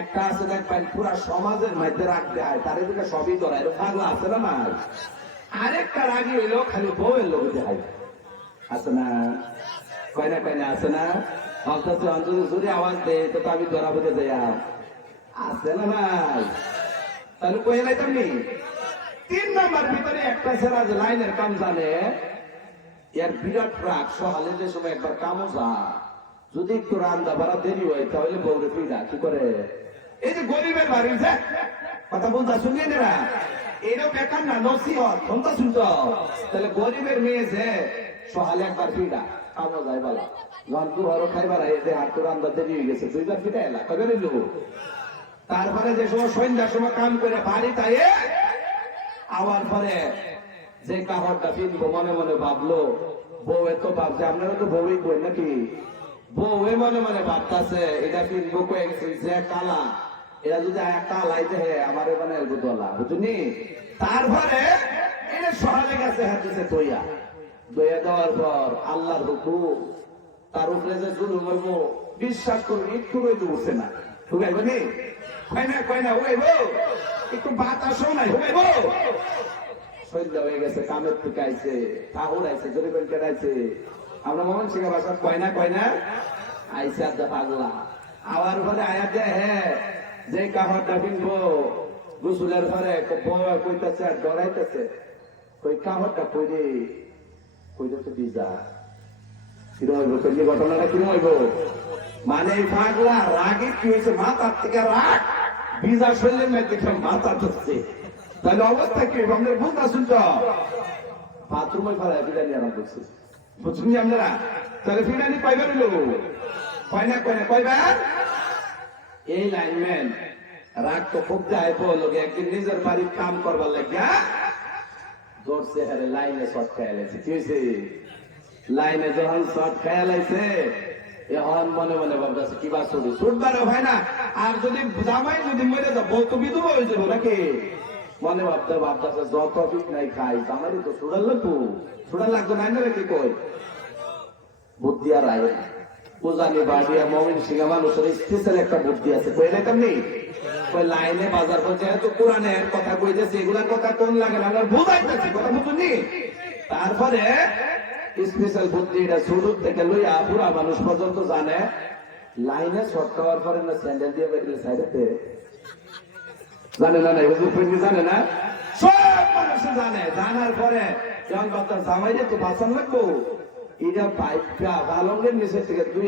একটা আছে দেখবেন পুরা সমাজের মধ্যে রাগ দেয়, তার এদিকে সবই ধরায়, পাগলা আছে না নাই? আরেকটা রাগি হইলো খালি বউয়ের লোক দেখায়। আছে না? কয়না আছে না? ভাবতেছে অন্তত যদি আওয়াজ দেয় তো আমি ধরা বুঝে দেয়া আছে না নাই? তাহলে কয়ে লাইতাম নি? 3 নাম্বার ভিতরে একটা ছেড়া যে লাইনের কাম জানে, এর বিরাট রাগ। সকালে যে সময় একবার কামও যা, যদি একটু রান্না বাড়া দেরি হয় তাহলে বউরে ফিরা কি করে? এই যে গরিবের বাড়ি যে কথা বলতে শুনিয়ে নেরা, এরও বেকার না, নসিহত শুনতে শুনতো। তাহলে গরিবের মেয়ে যে সকালে একবার ফিরা কামও যায় বলা, যখন তুই আরো খাইবার এসে আর তোর রান্না দেরি হয়ে গেছে, 2বার ফিটা এলা কবে নিল। তারপরে যে সময় সন্ধ্যার সময় কাম করে বাড়ি তাই আওয়ার পরে যে কাপড়টা কিনবো মনে মনে ভাবলো, বউ এত ভাবছে, আপনারা তো বউই কই নাকি? বউ মনে মনে ভাবতেছে এটা কিনবো কয়েকছি যে কালা, এরা যদি কালাই দেহে আমার মানে দোলা বুঝুনি। তারপরে এটা সহালে গেছে হাতিছে দইয়া দেওয়ার পর আল্লাহর হুকুম, তার উপরে যে জুলুম হইব বিশ্বাস করুন একটু রইতে উঠছে না। ঢুকাইব নি? কয়না হুকাইব? একটু বাতাসও নাই, হুকাইব? সন্ধ্যা হয়ে গেছে, কামের থেকে আইছে, ঠাকুর আইছে, জরিবেন কেটাইছে। আমরা মোহন সিংহ বাসা কয়না আইসে আদা পাগলা। আবার পরে আয়া দে হ্যাঁ যে কাপড়টা কিনবো গোসলের পরে কইতেছে আর ডরাইতেছে, ওই কাপড়টা কইরে কইতেছে ভিজা। কিরম হইব? কইলে ঘটনাটা কিরম হইব? মানে পাগলা রাগে কি হয়েছে, মাথার থেকে রাগ ভিজা শরীরের মেয়ে দেখে মাথা ধরছে, তাহলে অবস্থা কি আমাদের বুঝতে আসুন তো বাথরুমে ফেলায় ফিরানি আরাম করছে, বুঝছেন আপনারা? তাহলে ফিরানি কয়বার হলো? কয় না কয়বার? এই লাইনম্যান রাগ তো খুব যায় বললো একদিন নিজের বাড়ির কাম করবার লাগিয়া ধরছে, হারে লাইনে শর্ট খেয়ালাইছে। কি হয়েছে? লাইনে যখন শর্ট খেয়ালাইছে এখন মনে মনে ভাবতেছে কিবা ছুটি ছুটবারও হয় না, আর যদি জামাই যদি মরে যাবো বউ তো বিধবা হয়ে যাবো নাকি, মনে ভাবতেছে যত ঠিক নাই খাই জামাই তো ছুটার লাগবো, ছুটার লাগতো নাই না কি কই বুদ্ধি আর আয় উজানি বাড়িয়া মমিন সিংহা মানুষের স্পেশাল একটা বুদ্ধি আছে, কই নাই তেমনি ওই লাইনে বাজার করছে যেহেতু কোরআনের কথা কইতেছে এগুলার কথা কোন লাগে না আমরা বুঝাইতেছি, কথা বুঝুনি? তারপরে স্পেশাল বুদ্ধি এটা শুরু থেকে লইয়া পুরা মানুষ পর্যন্ত জানে লাইনে শর্ট খাওয়ার পরে না স্যান্ডেল দিয়ে বেরিয়ে সাইডেতে জানে না, জানে না, সব মানুষ জানে। জানার পরে যখন বাচ্চা জামাই যে তো বাঁচান লাগবো এটা বাইকটা বালঙ্গের নিচের থেকে দুই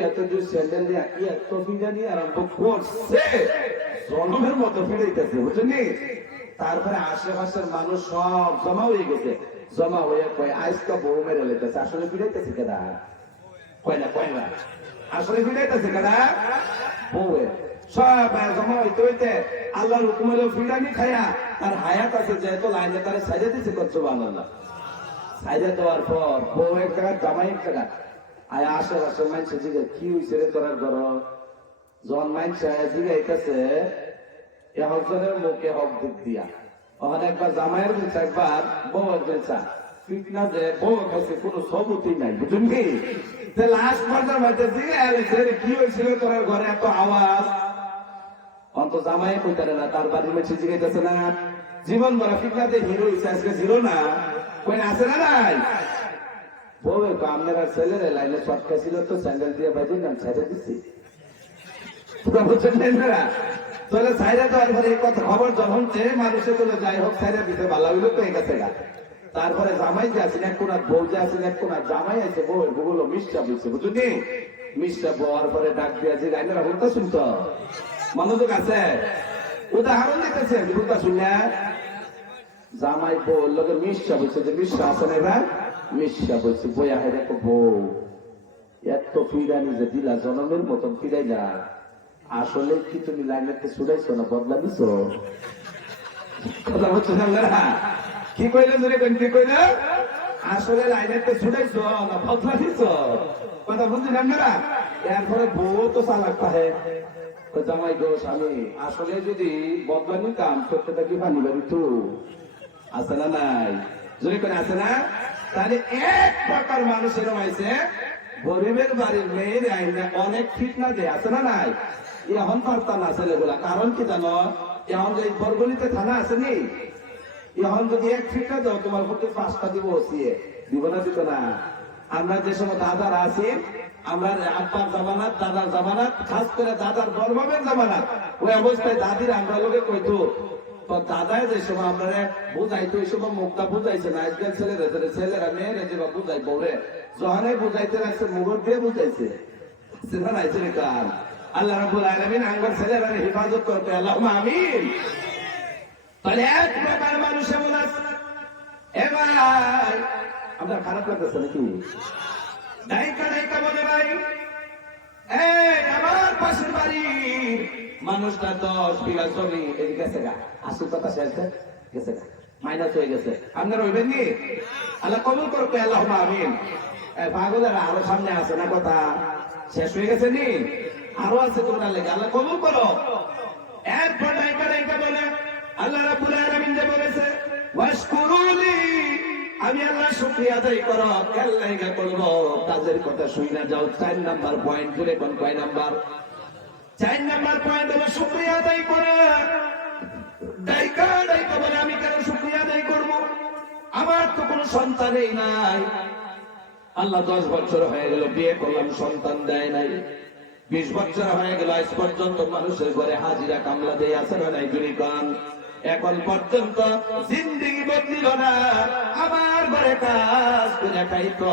স্যান্ডেল দিয়ে এত ফিটা নিয়ে আরম্ভ করছে, জনমের মতো ফিরাইতেছে, বুঝছেন? তারপরে আশেপাশের মানুষ সব জমা হয়ে গেছে, জমা হয়ে কয় আজকে বউ মেরে লেগেছে, আসলে ফিরাইতেছে কেনা কয় না আসলে ফিরাইতেছে কেনা বউয়ে সব জমা হইতে হইতে আল্লাহর হুকুম হলো ফিরানি খায়া তার হায়াত আছে যেহেতু লাইনে তারা সাইজা দিচ্ছে করছো আল্লাহ সাইজা দেওয়ার পর বউ এক জায়গায় জামাই এক জায়গায় আয়া আশেপাশে মাইনছে জিগে কি হয়েছে রে তোরার ঘর, যখন মাইনছে জিগাইতেছে এ হকজনের মুখে হক দিক দিয়া ওখানে একবার জামাইয়ের দিচ্ছে একবার বউয়ের দিচ্ছে ঠিক না যে বউ খাইছে কোনো সবুতই নাই, বুঝুন কি? লাস্ট পর্যায়ে হইতে জিগাইছে কি হয়েছিল তোরার ঘরে এত আওয়াজ, অন্ত জামাই কইতারে না তার বাড়ির মেয়ে জিগাইতেছে না জীবন ভরা ফিটনাতে হিরো হয়েছে আজকে জিরো না কই আছে না নাই বউ আপনারা ছেলের লাইনে শর্ট খাইছিল তো স্যান্ডেল দিয়ে বাজে না ছেড়ে দিচ্ছি, বুঝছেন না? তাহলে সাইরা দেওয়ার পরে এই কথা খবর যখন যে মানুষের গুলো যাই হোক সাইরা দিতে ভালো হইলো তো এই গেছে গা। তারপরে জামাই যে আছেন এক কোনার বউ যে আছেন এক কোনার জামাই আছে বউয়ের বউগুলো মিষ্টা বুঝছে, বুঝলি? মিষ্টা বউয়ার পরে ডাক দিয়া যে গাইনারা বলতে শুনতো মনোযোগ আছে, উদাহরণ দিতেছে বুঝতে শুনলে জামাই বউ লোকের মিষ্টা বলছে যে মিষ্টা আছে না এবার মিষ্টা বলছে বইয়া হয় দেখো বউ এত ফিরানি যে দিলা জনমের মতন ফিরাই না, আসলে কি তুমি লাইনেতে ছুড়াইছো না বদলা দিছ? কথা হচ্ছে না কি কইলে ধরে কি কইলে আসলে লাইনেতে ছুড়াইছো না বদলা দিছ? কথা বুঝছেন আপনারা? এরপরে বউ তো চালাক পাহে জামাই গো স্বামী আসলে যদি বদলা নিতাম সত্যটা কি পানি বাড়ি তো আছে না নাই, যদি করে আছে না? তাহলে এক প্রকার মানুষ এরকম আইছে গরিবের বাড়ির মেয়ের আইনে অনেক ফিটনা দেয়, আছে না নাই? এখন পারতাম না ছেলেগুলা, কারণ কি জানো? এখন যে বরগলিতে থানা আছে নি, এখন যদি এক ফিটনা দাও তোমার প্রতি 5টা দিব ওসিয়ে দিব না, দিত না? আমরা যে সময় দাদারা আছি আমরা আব্বার জামানাত দাদার জামানাত খাস করে দাদার বরবাবের জামানাত ওই অবস্থায় দাদির আমরা লোকে কইতো তো দাদায় যে সময় আমরা বুঝাইতো এই সময় মুখটা বুঝাইছে না, আজকাল ছেলেরা মেয়েরা যে বুঝাই বউরে যখনই বুঝাইতে লাগছে মুগর দিয়ে বুঝাইছে সেটা নাইছে কার আল্লাহ রাব্বুল আলামিন আঙ্গর ছেলেরা হেফাজত করতে আল্লাহুম্মা আমিন। তাহলে এক প্রকার মানুষ এমন আছে এবার আমরা খারাপ লাগতেছে নাকি? বলে ভাই আমার পাশের বাড়ির মানুষটা 10 বিঘা জমি এদিকে গেছে গা, আসল কথা শেষ গেছে গা, মাইনাস হয়ে গেছে। আপনার হইবেন নি? আল্লাহ কবুল করবে আল্লাহুম্মা আমিন। পাগলেরা আরো সামনে আছে না, কথা শেষ হয়ে গেছে নি? আরো আছে তোমরা লেগে, আল্লাহ কবুল করো। এরপর ডাইকা বলে আল্লাহ রাব্বুল আলামিন যে বলেছে ওয়াশকুরুলি আমি আল্লাহ শুকরিয়া আদায় করো, আল্লাহ ইগা করব কাজের কথা শুই না যাও। 4 নাম্বার পয়েন্ট জুড়ে কোন কয় নাম্বার? 4 নাম্বার পয়েন্ট হলো শুকরিয়া আদায় করা। ডাইকা বলে আমি কেন শুকরিয়া আদায় করব? আমার তো কোনো সন্তানই নাই, আল্লাহ 10 বছর হয়ে গেল বিয়ে করলাম সন্তান দেয় নাই, 20 বছর হয়ে গেল আজ পর্যন্ত মানুষের ঘরে হাজিরা কামলা দেয় আছে না নাই? জুরি কান এখন পর্যন্ত জিন্দেগি বদলিল না, আমার ঘরে কাজ করে খাইতো।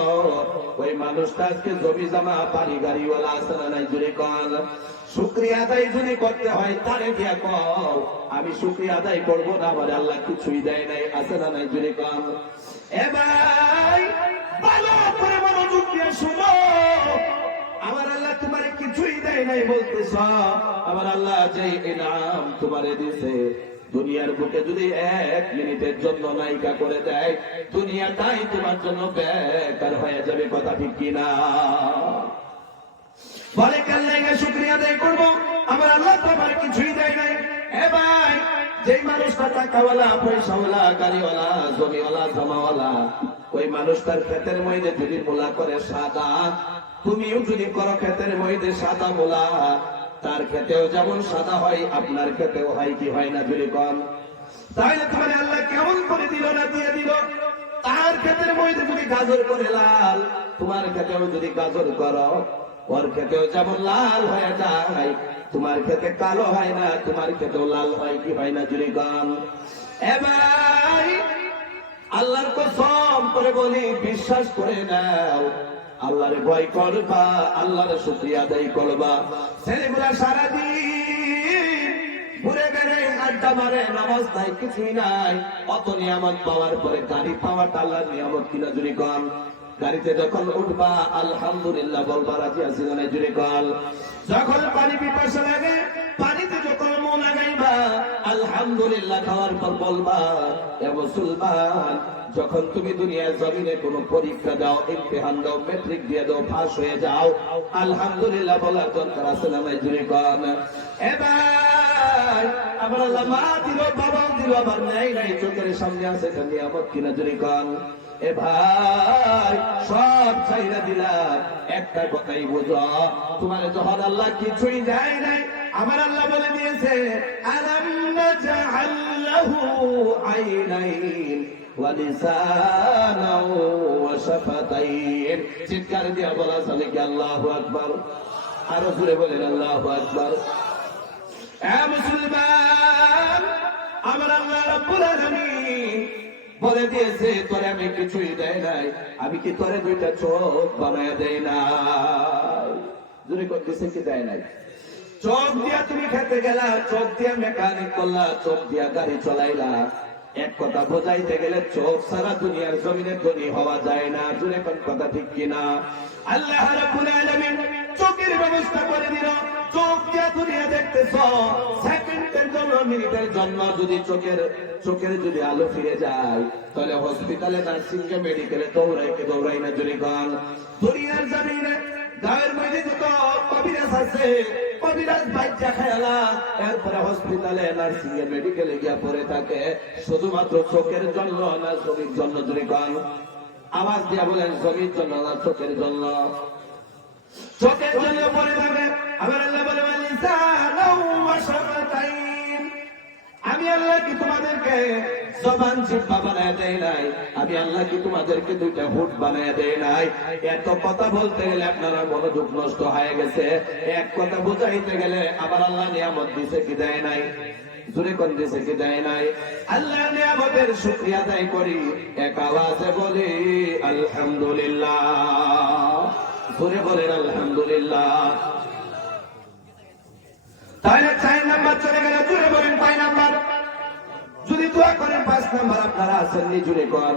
ওই মানুষটা আজকে জমি জমা বাড়ি গাড়িওয়ালা আছে না নাই? জুড়ে কন। শুকরিয়া আদায় যদি করতে হয় তারে দিয়া কও, আমি শুকরিয়া আদায় করবো না, আমার আল্লাহ কিছুই দেয় নাই, আছে না নাই? জুড়ে কন। এ ভাই, ভালো করে মনোযোগ দিয়ে শুনো, আমার আল্লাহ তোমারে কিছুই দেয় নাই বলতেছ। আমার আল্লাহ যে ইনাম তোমারে দিছে, দুনিয়ার বুকে যদি 1 মিনিটের জন্য নায়িকা করে দেয়, দুনিয়াটাই তোমার জন্য বেকার হয়ে যাবে। কথা ঠিক কিনা? বলে কাল লাগে শুকরিয়া আদায় করবো, আমার আল্লাহ তোমার কিছুই দেয় নাই। এ ভাই, যে মানুষটা টাকাওয়ালা, পয়সাওয়ালা, গাড়িওয়ালা, জমিওয়ালা, জমাওয়ালা, ওই মানুষটার ক্ষেতের মধ্যে যদি মূলা করে সাদা, তুমিও যদি করো ক্ষেতের মধ্যে সাদা মূলা, তার ক্ষেতেও যেমন সাদা হয়, আপনার ক্ষেতেও হয় কি হয় না? যদি কম, তাহলে তোমার আল্লাহ কেমন করে দিল না দিয়ে দিল? তার ক্ষেতের মধ্যে যদি গাজর করে লাল, তোমার ক্ষেতেও যদি গাজর করো, ওর ক্ষেতেও যেমন লাল হয়ে যায়, তোমার ক্ষেতে কালো হয় না, তোমার ক্ষেতেও লাল হয় কি হয় না? যদি কম। এবার আল্লাহর কসম করে বলি, বিশ্বাস করে নাও, আল্লাহরে ভয় করবা, আল্লাহর শুকরিয়া আদায় করবা। ছেলেগুলা সারাদিন ঘুরে বেড়ে আড্ডা মারে, নামাজ নাই, কিছুই নাই। অত নিয়ামত পাওয়ার পরে গাড়ি পাওয়াটা আল্লাহর নিয়ামত কিনা? জুড়ে কল। গাড়িতে যখন উঠবা আলহামদুলিল্লাহ বলবা, রাজি আছি না? জুড়ে কল। যখন পানি পিপাসা লাগে, পানিতে যখন মন লাগাইবা আলহামদুলিল্লাহ খাওয়ার পর বলবা, এ মুসলমান, যখন তুমি দুনিয়ার জমিনে কোনো পরীক্ষা দাও, ইমতিহান দাও, ম্যাট্রিক দিয়ে দাও, পাস হয়ে যাও, আলহামদুলিল্লাহ বলার দরকার আছে না নাই? জুড়ে কন। এবার আমার আল্লাহ মা দিল, বাবাও দিল, আবার নাই নাই চোখের সামনে আছে, নিয়ামত কিনা? জুড়ে কন। এ ভাই, সব চাইরা দিলাম, একটা কথাই বুঝো, তোমার যখন আল্লাহ কিছুই দেয় নাই, আমার আল্লাহ বলে দিয়েছে, আলাম নাজআল লাহু আইনাইন ওয়া লিসানাও ওয়া শাফাতাইন। চিৎকার দিয়ে বলা চলে কি আল্লাহু আকবার? আরো জোরে বলেন আল্লাহু আকবার। এ মুসলমান, আমার আল্লাহ রাব্বুল আলামিন বলে দিয়েছে, তোরে আমি কিছুই দেয় নাই, আমি কি তোরে 2টা চোখ বানায় দেয় নাই? জোরে করতেছে কি দেয় নাই? চোখ দিয়া তুমি খেতে গেলা, চোখ দিয়া মেকানিক করলা, চোখ দিয়া গাড়ি চলাইলা। এক কথা বোঝাইতে গেলে, চোখ সারা দুনিয়ার জমিনে ধনী হওয়া যায় না। জুড়ে কোন কথা ঠিক কিনা? আল্লাহ রাব্বুল আলামিন চোখের ব্যবস্থা করে দিল। চোখ দিয়া দুনিয়া দেখতেছ, সেকেন্ডের জন্য, মিনিটের জন্য যদি চোখের যদি আলো ফিরে যায়, তাহলে হসপিটালে, নার্সিং এ, মেডিকেলে দৌড়াই না? জুড়ে কোন। দুনিয়ার জমিনে গায়ের মধ্যে যত কবিরাজ আছে, কবিরাজ বাচ্চা খেলা, এরপরে হসপিটালে, নার্সিং এ, মেডিকেলে গিয়া পড়ে থাকে, শুধুমাত্র চোখের জন্য না জমির জন্য? জুড়ে কন। আওয়াজ দিয়া বলেন, জমির জন্য না চোখের জন্য? চোখের জন্য পড়ে থাকে। আমার আল্লাহ বলে, আমি আল্লাহ কি তোমাদেরকে জবান জিহ্বা বানায় দেয় নাই? আমি আল্লাহ কি তোমাদেরকে 2টা হুট বানায় দেয় নাই? এত কথা বলতে গেলে আপনারা মনোযোগ নষ্ট হয়ে গেছে। এক কথা বুঝাইতে গেলে, আবার আল্লাহ নিয়ামত দিছে কি দেয় নাই? জোরে কোন দিছে কি দেয় নাই? আল্লাহ নিয়ামতের শুকরিয়া আদায় করি, এক আওয়াজে বলি আলহামদুলিল্লাহ। জোরে বলেন আলহামদুলিল্লাহ। তাহলে 4 নাম্বার চলে গেল, জোরে বলেন 5 নাম্বার। যদি দোয়া করেন 5 নাম্বার আপনারা আসেননি? জুড়ে কন,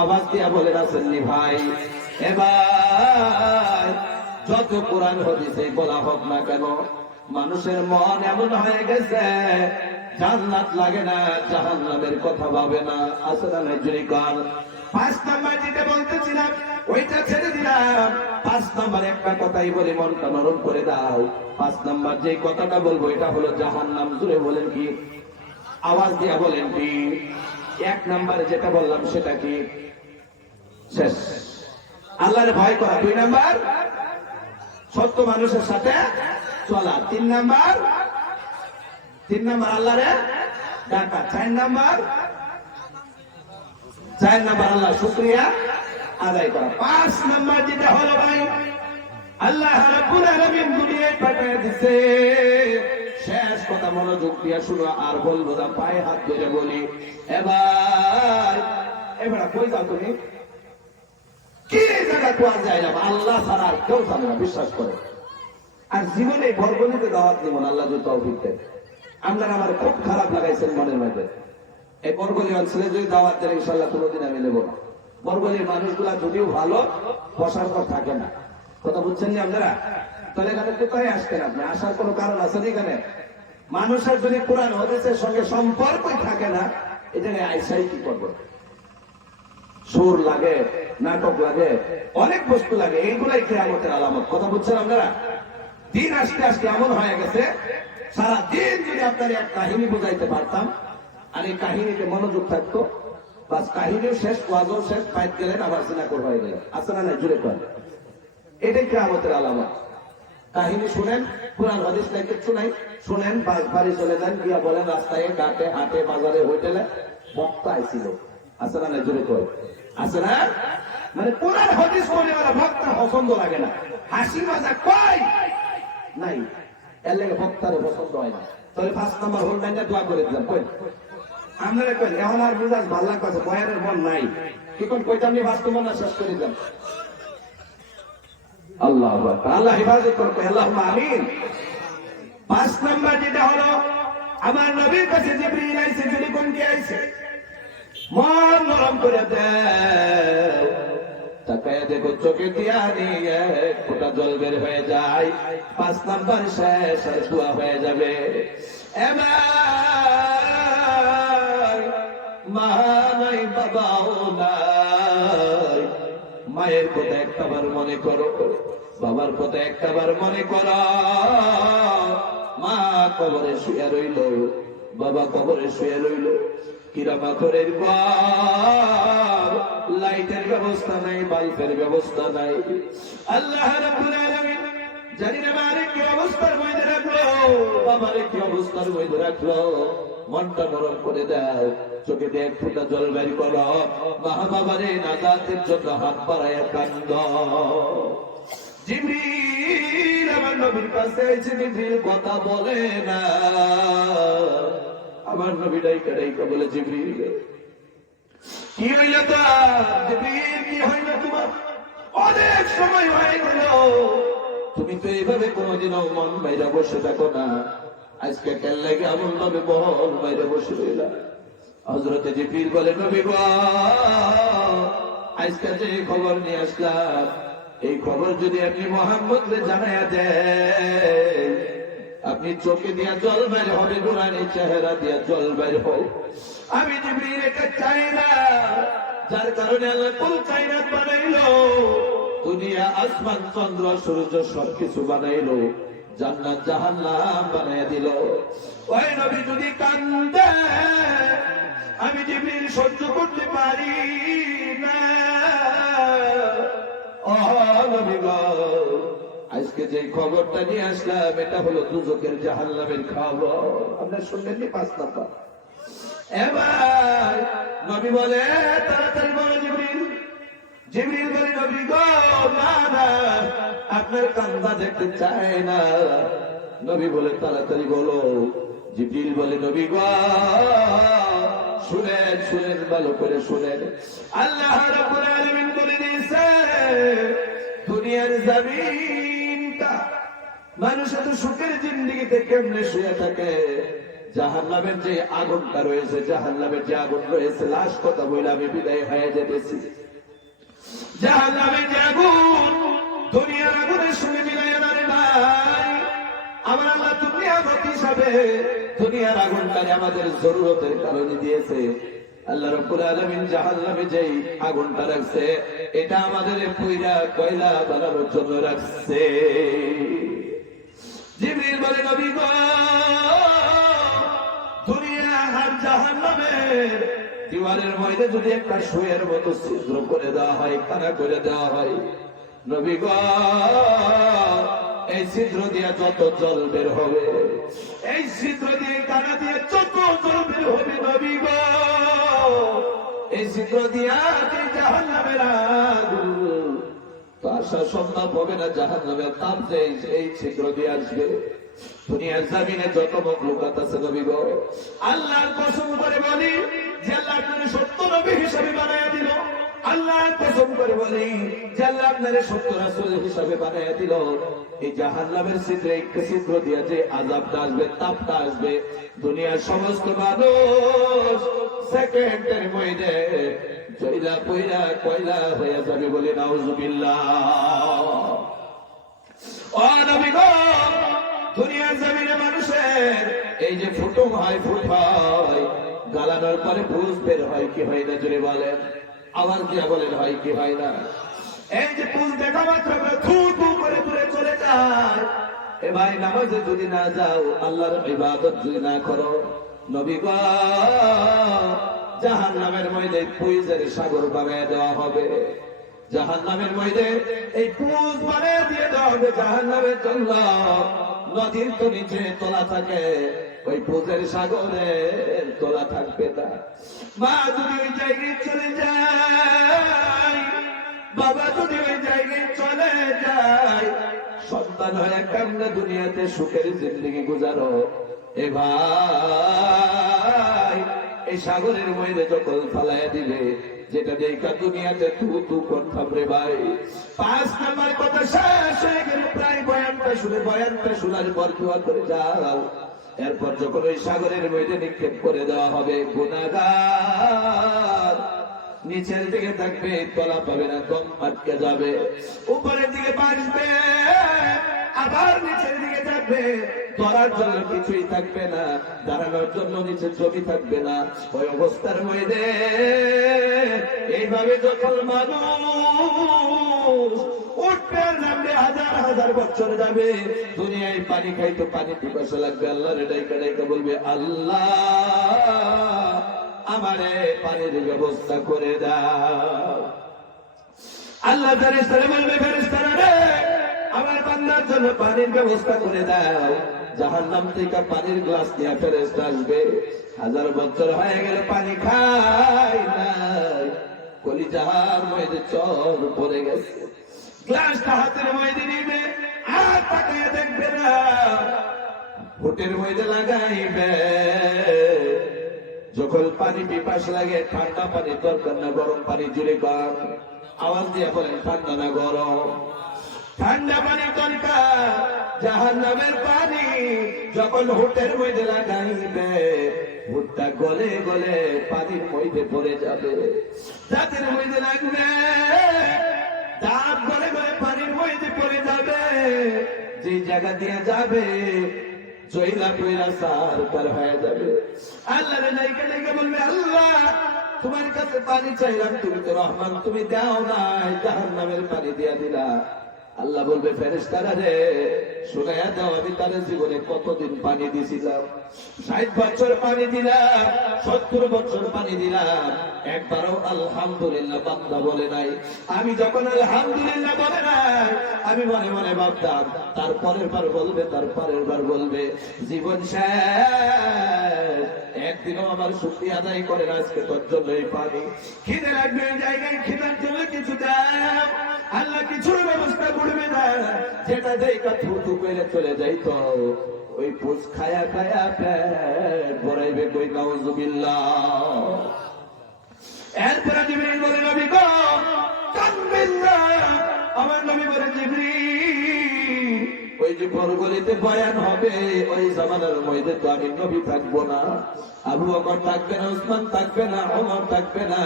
আওয়াজ দিয়া বলেন আসেননি ভাই? এবার যত কোরআন হাদিসে বলা হোক না কেন, মানুষের মন এমন হয়ে গেছে, জান্নাত লাগে না, জাহান্নামের কথা ভাবে না। আছে না নাই? জুড়ে কন। 5 নাম্বার যেটা বলতেছিলাম ওইটা ছেড়ে দিলাম। 5 নাম্বার একটা কথাই বলি, মনটা নরম করে দাও। 5 নাম্বার যে কথাটা বলবো, এটা হলো জাহান্নাম। জুড়ে বলেন কি? আওয়াজ দিয়া বলেন কি? 1 নাম্বারে যেটা বললাম সেটা কি? শেষ। আল্লাহর ভয় করা। 2 নাম্বার সত্য মানুষের সাথে চলা। 3 নাম্বার আল্লাহরে ডাকা। 4 নাম্বার আল্লাহ শুকরিয়া আদায় করা। 5 নাম্বার যেটা হলো ভাই, আল্লাহ রাব্বুল আলামিন দুনিয়ায় পাঠিয়ে দিয়েছে। শেষ কথা কথা মনোযোগ দিয়ে শুনো, আর বলবো না, পায়ে হাত ধরে বলি। এবার কই যাও তুমি? কি জায়গা কোয়া যায় না, আল্লাহ ছাড়া আর কেউ জানে না, বিশ্বাস করে। আর জীবনে বরগলিতে দাওয়াত দিব না, আল্লাহ যদি তৌফিক দেয়। আপনারা আমার খুব খারাপ লাগাইছেন মনের মধ্যে। এই বরগলি অঞ্চলে যদি দাওয়াত দেন ইনশাল্লাহ কোনোদিন আমি নেব না। বরগলির মানুষগুলা যদিও ভালো, বসার পর থাকে না। কথা বুঝছেন যে আপনারা? তাহলে এখানে কোথায় আসতেন আপনি? আসার কোনো কারণ আছে এখানে? মানুষের যদি কোরআন হাদিসের সঙ্গে সম্পর্কই থাকে না, এখানে আইসাই কি করবো? সুর লাগে, নাটক লাগে, অনেক বস্তু লাগে, এইগুলাই কিয়ামতের আলামত। কথা বুঝছেন আপনারা? দিন আস্তে আস্তে এমন হয়ে গেছে, সারা দিন যদি আপনার এক কাহিনী বোঝাইতে পারতাম, আর এই কাহিনীতে মনোযোগ থাকতো, বাস কাহিনীও শেষ, ওয়াজও শেষ, পাইত গেলেন, আবার সিনা করবা হয়ে গেলেন। আছে না? জুড়ে করেন, এটাই কিয়ামতের আলামত। কাহিনী শুনেন, কোরআন হাদিস নাই, কিচ্ছু নাই, শুনেন, বাড়ি চলে যান, গিয়া বলেন রাস্তায়, ঘাটে, হাটে, বাজারে, হোটেলে বক্তা আইছিল। আছে না? জুড়ে করে আছে না? মানে কোরআন হাদিস বলে ওরা বক্তার পছন্দ লাগে না, হাসি মজা কই নাই, এর লাগে বক্তার পছন্দ হয় না। তাহলে 5 নম্বর হোল লাইনে দোয়া করে দিলাম। কই আপনারা কই এখন আর বুঝাস ভালো লাগছে, বয়ারের মন নাই, কি কোন কইতাম নি, বাস্তব না শেষ করে দিলাম। আল্লাহ আল্লাহ হেফাজত করবে, আল্লাহুম্মা আমিন। 5 নম্বর যেটা হলো, আমার নবীর কাছে জিবরিল আইছে, যদি কোন কে আইছে, মন নরম করে দেয়, তাকায় দেখো চোখে দিয়া নিয়ে ফোঁটা জল বের হয়ে যায়। 5 নম্বর শেষ, আর দোয়া হয়ে যাবে। এবার মা নাই, বাবাও নাই, মায়ের কথা একটাবার মনে করো, বাবার কথা একটাবার মনে করো। মা কবরে শুয়ে রইল, বাবা কবরে শুয়ে রইল, কিরামাখরের ঘর, লাইটের ব্যবস্থা নাই, বাল্বের ব্যবস্থা নাই। আল্লাহ রাব্বুল আলামিন জানি না মারে কি অবস্থার মধ্যে রাখলো, বাবারে কি অবস্থার মধ্যে রাখলো। মনটা নরম করে দাও, চোখে দিয়ে 1 ফোঁটা জল বের করো, মা বাবারে নাজাতের জন্য হাত বাড়াইয়া কান্দ। জিবরিল আমার নবীর কাছে এসে, জিবরিল কথা বলে না, আমার নবী ডাইকা ডাইকা বলে, জিবরিল কি হইল তোর? জিবরিল কি হইল তোমার? অনেক সময় হয়ে গেল, তুমি তো এইভাবে কোনোদিনও মন বাইরে বসে থাকো না, আজকে কেন লাগে এমন ভাবে মন বাইরে বসে রইলা? হযরতে জিবরিল বলে, নবী গো, আজকে যে খবর নিয়ে আসলাম, এই খবর যদি আপনি মুহাম্মদকে জানাইয়া দেন, আপনি চোখে দিয়া জল বের হবে, নুরানি চেহারা দিয়া জল বের হবে। আমি জিবরিল এটা চাই না, যার কারণে আল্লাহ কুল কায়নাত বানাইলো, দুনিয়া, আসমান, চন্দ্র, সূর্য সবকিছু বানাইলো, জান্নাত জাহান্নাম বানাইয়া দিল। ওই নবী যদি কান্দে, আমি জিবরিল সহ্য করতে পারি না। ও নবী গো, আজকে যে খবরটা নিয়ে আসলাম, এটা হলো দুজকের জাহান্নামের খবর। আপনারা শুনলেন 5 নম্বর। এবার নবী বলে, তাড়াতাড়ি বলো জিবরিল। জিবরিল বলে, নবী গো, না না, আপনার কান্দা দেখতে চায় না। নবী বলে, তাড়াতাড়ি বলো। জিবরিল বলে, নবী গো, শুনেন, শুনেন, ভালো করে শুনেন। আল্লাহ রাব্বুল আলামিন বলে দিয়েছে, দুনিয়ার জমিনটা মানুষ এত সুখের জিন্দেগিতে কেমনে শুয়ে থাকে, জাহান্নামের যে আগুনটা রয়েছে, জাহান্নামের যে আগুন রয়েছে, লাশ কথা বলে আমি বিদায় হয়ে যেতেছি। জাহান্নামের যে আগুন, দুনিয়ার আগুনের সঙ্গে মিলাই আনারে নাই। আমার আল্লাহ দুনিয়ার হিসাবে দুনিয়ার আগুনটাকে আমাদের জরুরতের কারণে দিয়েছে। আল্লাহ রাব্বুল আলামিন জাহান্নামে যেই আগুনটা রাখছে, এটা আমাদের পুইরা কয়লা বানানোর জন্য রাখছে। জিবরিল বলে, নবী গো, দুনিয়া আর জাহান্নামের দিওয়ালের মধ্যে যদি একটা সুয়ের মতো ছিদ্র করে দেওয়া হয়, খানা করে দেওয়া হয়, নবী গো, এই ছিদ্র দিয়ে যত জল বের হবে, এই ছিদ্র দিয়ে কানা দিয়ে যত জল বের হবে, নবী গো, এই ছিদ্র দিয়া জাহান্নামের আগুন তো আসা সম্ভব হবে না। জাহান্নামের তাপ যে এই ছিদ্র দিয়ে আসবে, দুনিয়ার জমিনে যত মখলুকাত আছে নবী গো, আল্লাহর কসম করে বলি যে আল্লাহ আপনাকে সত্য নবী হিসেবে বানায়া দিল। আল্লাহর কসম করে বলি যে আল্লাহ আপনাকে সত্য রাসূল হিসেবে বানায়া দিল। এই জাহান্নামের ছিদ্রে একটা ছিদ্র দিয়ে যে আযাবটা আসবে, তাপটা আসবে, দুনিয়ার সমস্ত মানুষ সেকেন্ডের মধ্যে জয়লা পয়লা কয়লা হয়ে যাবে বলে নাউজুবিল্লাহ। ও নবী গো, দুনিয়ার জমিনে মানুষের এই যে ফুটো হয়, ফুট হয়, গালানোর পরে পুষ বের হয় কি হয় না, জোরে বলেন, আওয়াজ দিয়া বলেন হয় কি হয় না। এই যে পুষ দেখা মাত্র থু থু করে দূরে চলে যায়। এ ভাই, নামাজে যদি না যাও, আল্লাহর ইবাদত যদি না করো, নবী গো জাহান্নামের মধ্যে পুইজের সাগর বানায় দেওয়া হবে। জাহান্নামের মধ্যে এই পুজ বানিয়ে দিয়ে দেওয়া হবে জাহান্নামের জন্য। নদীর তো নিচে তোলা থাকে, ওই পুজের সাগরে তোলা থাকবে না। মা যদি ওই জায়গায় চলে যায়, বাবা যদি ওই জায়গায় চলে যায়, সন্তান হয়ে কামনা দুনিয়াতে সুখের জিন্দগি গুজারো। এ ভাই, এই সাগরের মধ্যে যখন ফালাইয়া দিবে, যেটা দেখা দুনিয়াতে তু তু করতাম রে ভাই। 5 নাম্বার কথা শেষ হয়ে গেল, প্রায় বয়ানটা শোনার পর দোয়া করে যাও। এরপর যখন ওই সাগরের মধ্যে নিক্ষেপ করে দেওয়া হবে, গুনাহগার নিচের দিকে থাকবে, তলা পাবে না, দম আটকে যাবে। উপরের দিকে বাঁচবে, আবার নিচের দিকে থাকবে, ধরার জন্য কিছুই থাকবে না, দাঁড়ানোর জন্য নিচে জমি থাকবে না। ওই অবস্থার মধ্যে এইভাবে যখন মানুষ উঠবে, নামবে, হাজার হাজার বছর যাবে, দুনিয়ায় পানি খাইতো, পানি পিপাসা লাগবে, আল্লাহরে ডাইকা ডাইকা বলবে, আল্লাহ আমারে পানির ব্যবস্থা করে দাও। আল্লাহ ফেরেশতারা বলবে, ফেরেশতারা রে, আমার বান্দার জন্য পানির ব্যবস্থা করে দাও। জাহান্নাম থেকে পানির গ্লাস নিয়ে ফেরেশতা আসবে, 1000 বছর হয়ে গেলে পানি খাই নাই, কলিজার মধ্যে চর পড়ে গেছে। গ্লাসটা হাতের মধ্যে নিবে, আর তাকায় দেখবে না, ঠোঁটের মধ্যে লাগাইবে। যখন পানি পিপাস লাগে, ঠান্ডা পানি দরকার না গরম পানি, জুড়ে গান আওয়াজ দিয়ে বলেন, ঠান্ডা না গরম? ঠান্ডা পানি দরকার। জাহান্নামের পানি যখন হুটের মধ্যে লাগাইবে, হুটটা গলে গলে পানির মধ্যে পড়ে যাবে, দাঁতের মধ্যে লাগবে, দাঁত গলে গলে পানির মধ্যে পড়ে যাবে। যে জায়গা দিয়ে যাবে জয়লা পয়লা সার পার হয়ে যাবে। আল্লাহ নাইকে নাইকে বলবে, আল্লাহ তোমার কাছে পানি চাইলাম, তুমি তো রহমান, তুমি দাও নাই, জাহান্নামের পানি দিয়া দিলা। আল্লাহ বলবে, ফেরেশতারা রে, শুনাইয়া দাও আমি তার জীবনে কতদিন পানি দিছিলাম। 60 বছর পানি দিলাম, 70 বছর পানি দিলাম, একবারও আলহামদুলিল্লাহ বান্দা বলে নাই। আমি যখন আলহামদুলিল্লাহ বলে নাই, আমি মনে মনে ভাবতাম তারপরের বার বলবে, তারপরের বার বলবে, জীবন শেষ, একদিনও আমার শুকরিয়া আদায় করে না, আজকে তোর জন্য এই পানি। খিদে লাগবে, জায়গায় খিদার জন্য কিছু দাও, আল্লাহ কিছুর ব্যবস্থা করবে না। যেটা দেখা থুতু করে চলে যাইতো, ওই পুষ খায়া খায়া পেট ভরাইবে, কই নাউজুবিল্লাহ। এরপরে জিবরিল বলে, নবী গো কাঁদবেন না। আমার নবী বলে, জিবরিল ওই যে পরগলিতে বয়ান হবে, ওই জামানার মধ্যে তো আমি নবী থাকবো না, আবু বকর থাকবে না, উসমান থাকবে না, ওমর থাকবে না,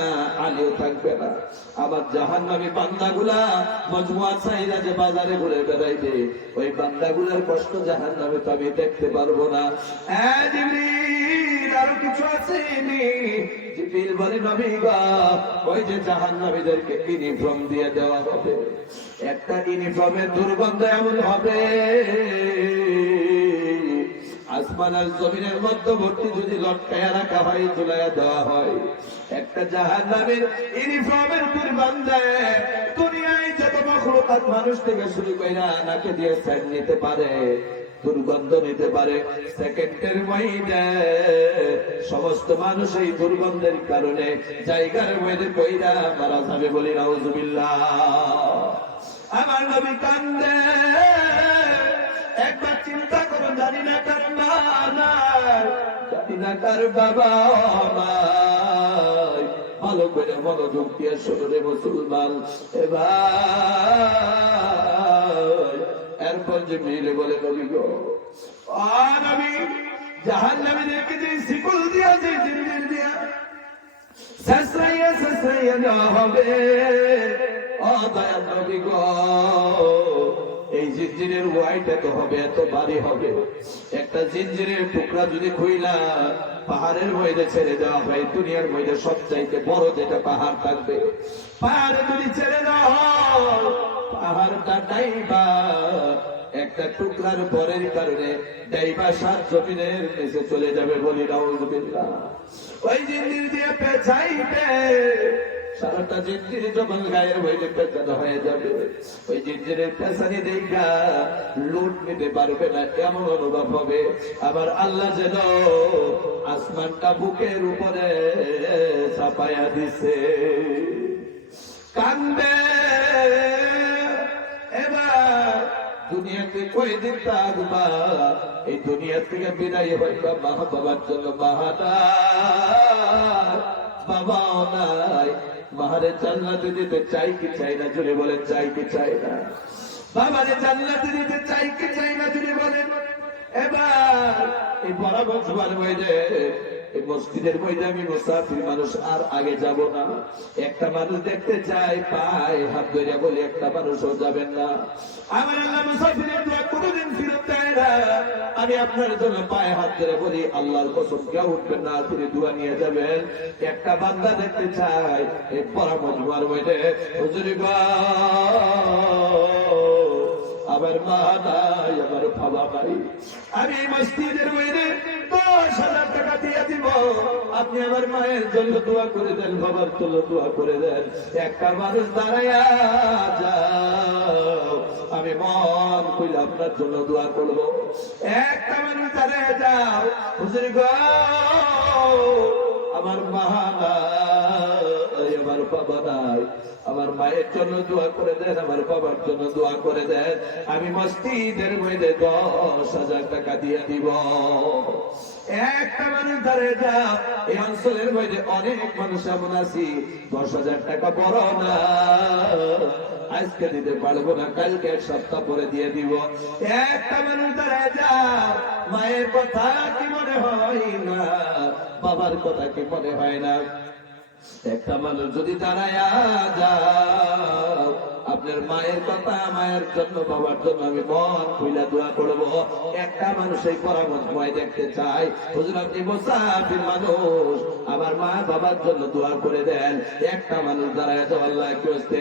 আলীও থাকবে না। আবার জাহান্নামী বান্দাগুলা মজমুআ সাইরা যে বাজারে ঘুরে বেড়াইবে, ওই বান্দাগুলার কষ্ট জাহান্নামে তো আমি দেখতে পারবো না। জিবরিল আরো কিছু আছে? জিবরিল বলে, নবী গো ওই যে জাহান্নামীদেরকে ইউনিফর্ম দিয়ে দেওয়া হবে, একটা ইউনিফর্মের দুর্গন্ধ এমন হবে, আসমান আর জমিনের মধ্যবর্তী যদি লটকায়া রাখা হয়, ঝুলাইয়া দেওয়া হয়, একটা জাহান্নামের ইউনিফর্মের দুর্গন্ধে দুনিয়ায় যত মাখলুকাত মানুষ থেকে শুরু কইরা নাকে দিয়ে সেন্ট নিতে পারে, দুর্গন্ধ নিতে পারে, সেকেন্ডের মধ্যে সমস্ত মানুষ এই দুর্গন্ধের কারণে জায়গার মধ্যে কইরা মারা যাবে, বলি নাউজুবিল্লাহ। আমার নবী কান্দে। একবার চিন্তা করুন, জানি না কার মা নাই, জানি না কার বাবা নাই। ভালো করে মনোযোগ দিয়ে শোনো রে মুসলমান। এবার এরপর যে মিলে বলে নবী গো, আর আমি জাহান্নামীদেরকে যে শিকল দিয়া, যে জিঞ্জির দিয়া শেষরাইয়া শেষরাইয়া দেওয়া হবে, ও দয়াল নবী গো, এই জিঞ্জিরের ওয়াইট এত হবে, এত ভারী হবে। একটা জিঞ্জিরের টুকরা যদি খুইলা পাহাড়ের মধ্যে ছেড়ে দেওয়া হয়, দুনিয়ার মধ্যে সবচাইতে বড় যেটা পাহাড় থাকবে, পাহাড়ে যদি ছেড়ে দেওয়া হয়, পাহাড়টা ডাইবা একটা টুকরার পরের কারণে ডাইবা 7 জমিনের নিচে চলে যাবে। বলি নাউযুবিল্লাহ। ওই জিঞ্জির দিয়ে পেঁচাইবে, সারাটা জিঞ্জির যখন গায়ের হইলে পেঁচানো হয়ে যাবে, ওই জিঞ্জিরের পেঁচানি দেখা লুট নিতে পারবে না, এমন অনুভব হবে। আবার আল্লাহ যেন আসমানটা বুকের উপরে চাপাইয়া দিছে, কান্দে। এবার দুনিয়াতে কয়দিন থাকবা, এই দুনিয়া থেকে বিদায় হইবা, মা বাবার জন্য বাহানা বাবাও নাই। মাহারে জান্নাতে দিতে চাই কি চাই না, জুড়ে বলেন চাই কি চাই না। বাবারে জান্নাতে দিতে চাই কি চাই না, জুড়ে বলেন। এবার এই বরাবর সবার মধ্যে, এই মসজিদের মধ্যে আমি মুসাফির মানুষ, আর আগে যাব না। একটা মানুষ দেখতে চাই, পায় হাত ধরে বলি একটা মানুষও যাবেন না। আমার আল্লাহ মুসাফিরের দোয়া কোনোদিন ফিরত দেয় না। আমি আপনার জন্য পায়ে হাত ধরে বলি, আল্লাহর কসম কেউ উঠবেন না, তিনি দোয়া নিয়ে যাবেন। একটা বান্দা দেখতে চাই এই পরামর্শ মধ্যে, হুজুর গো, আমার মা নাই, আমার বাবা নাই, আমি মসজিদের মধ্যে 10,000 টাকা দিয়ে দিব, আপনি আমার মায়ের জন্য দোয়া করে দেন, বাবার জন্য দোয়া করে দেন। একটা মানুষ দাঁড়াইয়া যাও, আমি মন খুলে আপনার জন্য দোয়া করব। একটা মানুষ দাঁড়াইয়া যাও, হুজুর গো, আমার মা নাই, আমার বাবা নাই, আমার মায়ের জন্য দোয়া করে দেন, আমার বাবার জন্য দোয়া করে দেন, আমি মসজিদের মধ্যে 10,000 টাকা দিয়ে দিব। একটা মানুষ ধরে যাও, এই অঞ্চলের মধ্যে অনেক মানুষ এমন আছি, 10,000 টাকা বড় না, আজকে দিতে পারবো না, কালকে 1 সপ্তাহ পরে দিয়ে দিব। একটা মানুষ ধরে যাও, মায়ের কথা কি মনে হয় না, বাবার কথা কি মনে হয় না। একটা মানুষ যদি দাঁড়ায়া যাও, আপনার মায়ের কথা, মায়ের জন্য, বাবার জন্য আমি মন খুইলা দোয়া করবো। একটা মানুষ এই পরামর্শ দেখতে চাই, হুজুর আপনি মুসাফির মানুষ, আমার মা বাবার জন্য দোয়া করে দেন। একটা মানুষ দাঁড়ায় তো আল্লাহ করতে,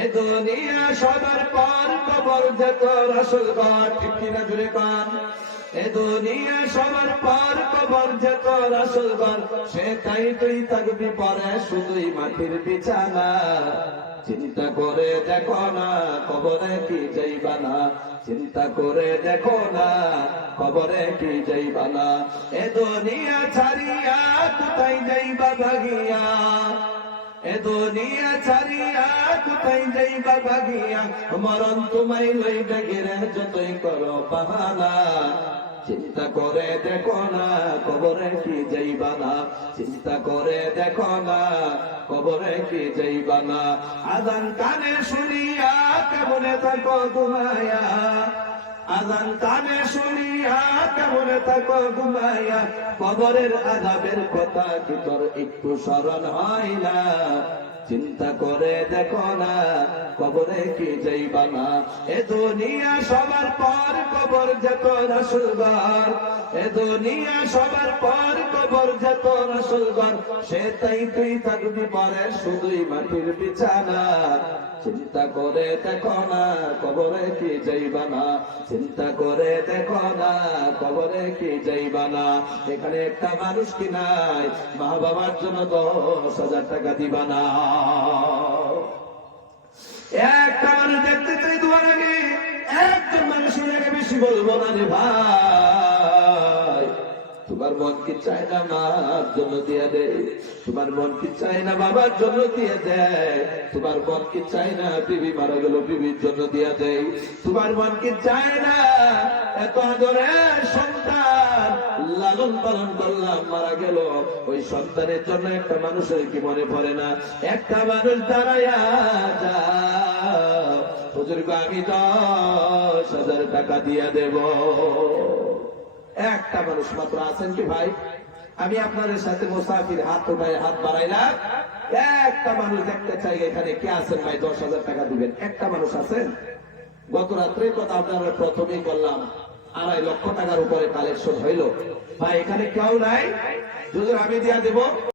এ দুনিয়া সবার পর কবর যেত রাসূল ঘর, ঠিক কিনা জুড়ে কান। এ দুনিয়া সবার পর কবর যেত রাসূল ঘর, সে তাই তুই থাকবি পরে শুধুই মাটির বিছানা। চিন্তা করে দেখো না কবরে কি যাইবা না, চিন্তা করে দেখো না কবরে কি যাইবা না। এ দুনিয়া ছাড়িয়া কোথায় যাইবা ভাগিয়া, এ দুনিয়া ছাড়িয়া কোথায় যাইবা ভাগিয়া, মরণ তোমায় লইবে ঘিরে যতই করো বাহানা। চিন্তা করে দেখো না কবরে কি যাইবা না, চিন্তা করে দেখো না কবরে কি যাইবা না। আযান কানে শুনিয়া কেমনে থাকো ঘুমায়া, আযান কানে শুনিয়া কেমনে থাকো ঘুমায়া, কবরের আযাবের কথা কি তোর একটু স্মরণ হয় না। চিন্তা করে দেখো না কবরে কি যাইবা না। এ দুনিয়া সবার পর কবর যেত রাসূল ঘর, এ দুনিয়া সবার পর কবর যেত রাসূল ঘর, সে তাই তুই থাকবি পরে শুধুই মাটির বিছানা। চিন্তা করে দেখো না কবরে কি যাইবা না, চিন্তা করে দেখো না কবরে কি যাইবা না। এখানে একটা মানুষ কি নাই, মা বাবার জন্য 10,000 টাকা দিবা না। একটা মানুষ দেখতে চাই দুয়ার আগে, একজন মানুষের আগে বেশি বলবো না রে ভাই। তোমার তোমার মন কি চায় না মার জন্য দিয়ে দেয়, তোমার মন কি চায় না বাবার জন্য দিয়ে দেয়, তোমার মন কি চায় না বিবি মারা গেল বিবির জন্য দিয়ে দেয়, তোমার মন কি চায় না এত আদরের সন্তান লালন পালন করলাম মারা গেল, ওই সন্তানের জন্য একটা মানুষের কি মনে পড়ে না? একটা মানুষ দাঁড়াইয়া হুজুরকে আমি 10,000 টাকা দিয়ে দেব। একটা মানুষ মাত্র আছেন কি ভাই? আমি আপনাদের সাথে মুসাফির হাত উঠায় হাত বাড়াইলাম, একটা মানুষ দেখতে চাই এখানে কে আছেন ভাই 10,000 টাকা দিবেন? একটা মানুষ আছেন? গত রাত্রের কথা আপনারা প্রথমেই বললাম, 2.5 লক্ষ টাকার উপরে কালেকশন হইল। ভাই এখানে কেউ নাই? হুজুর আমি দিয়া দেব।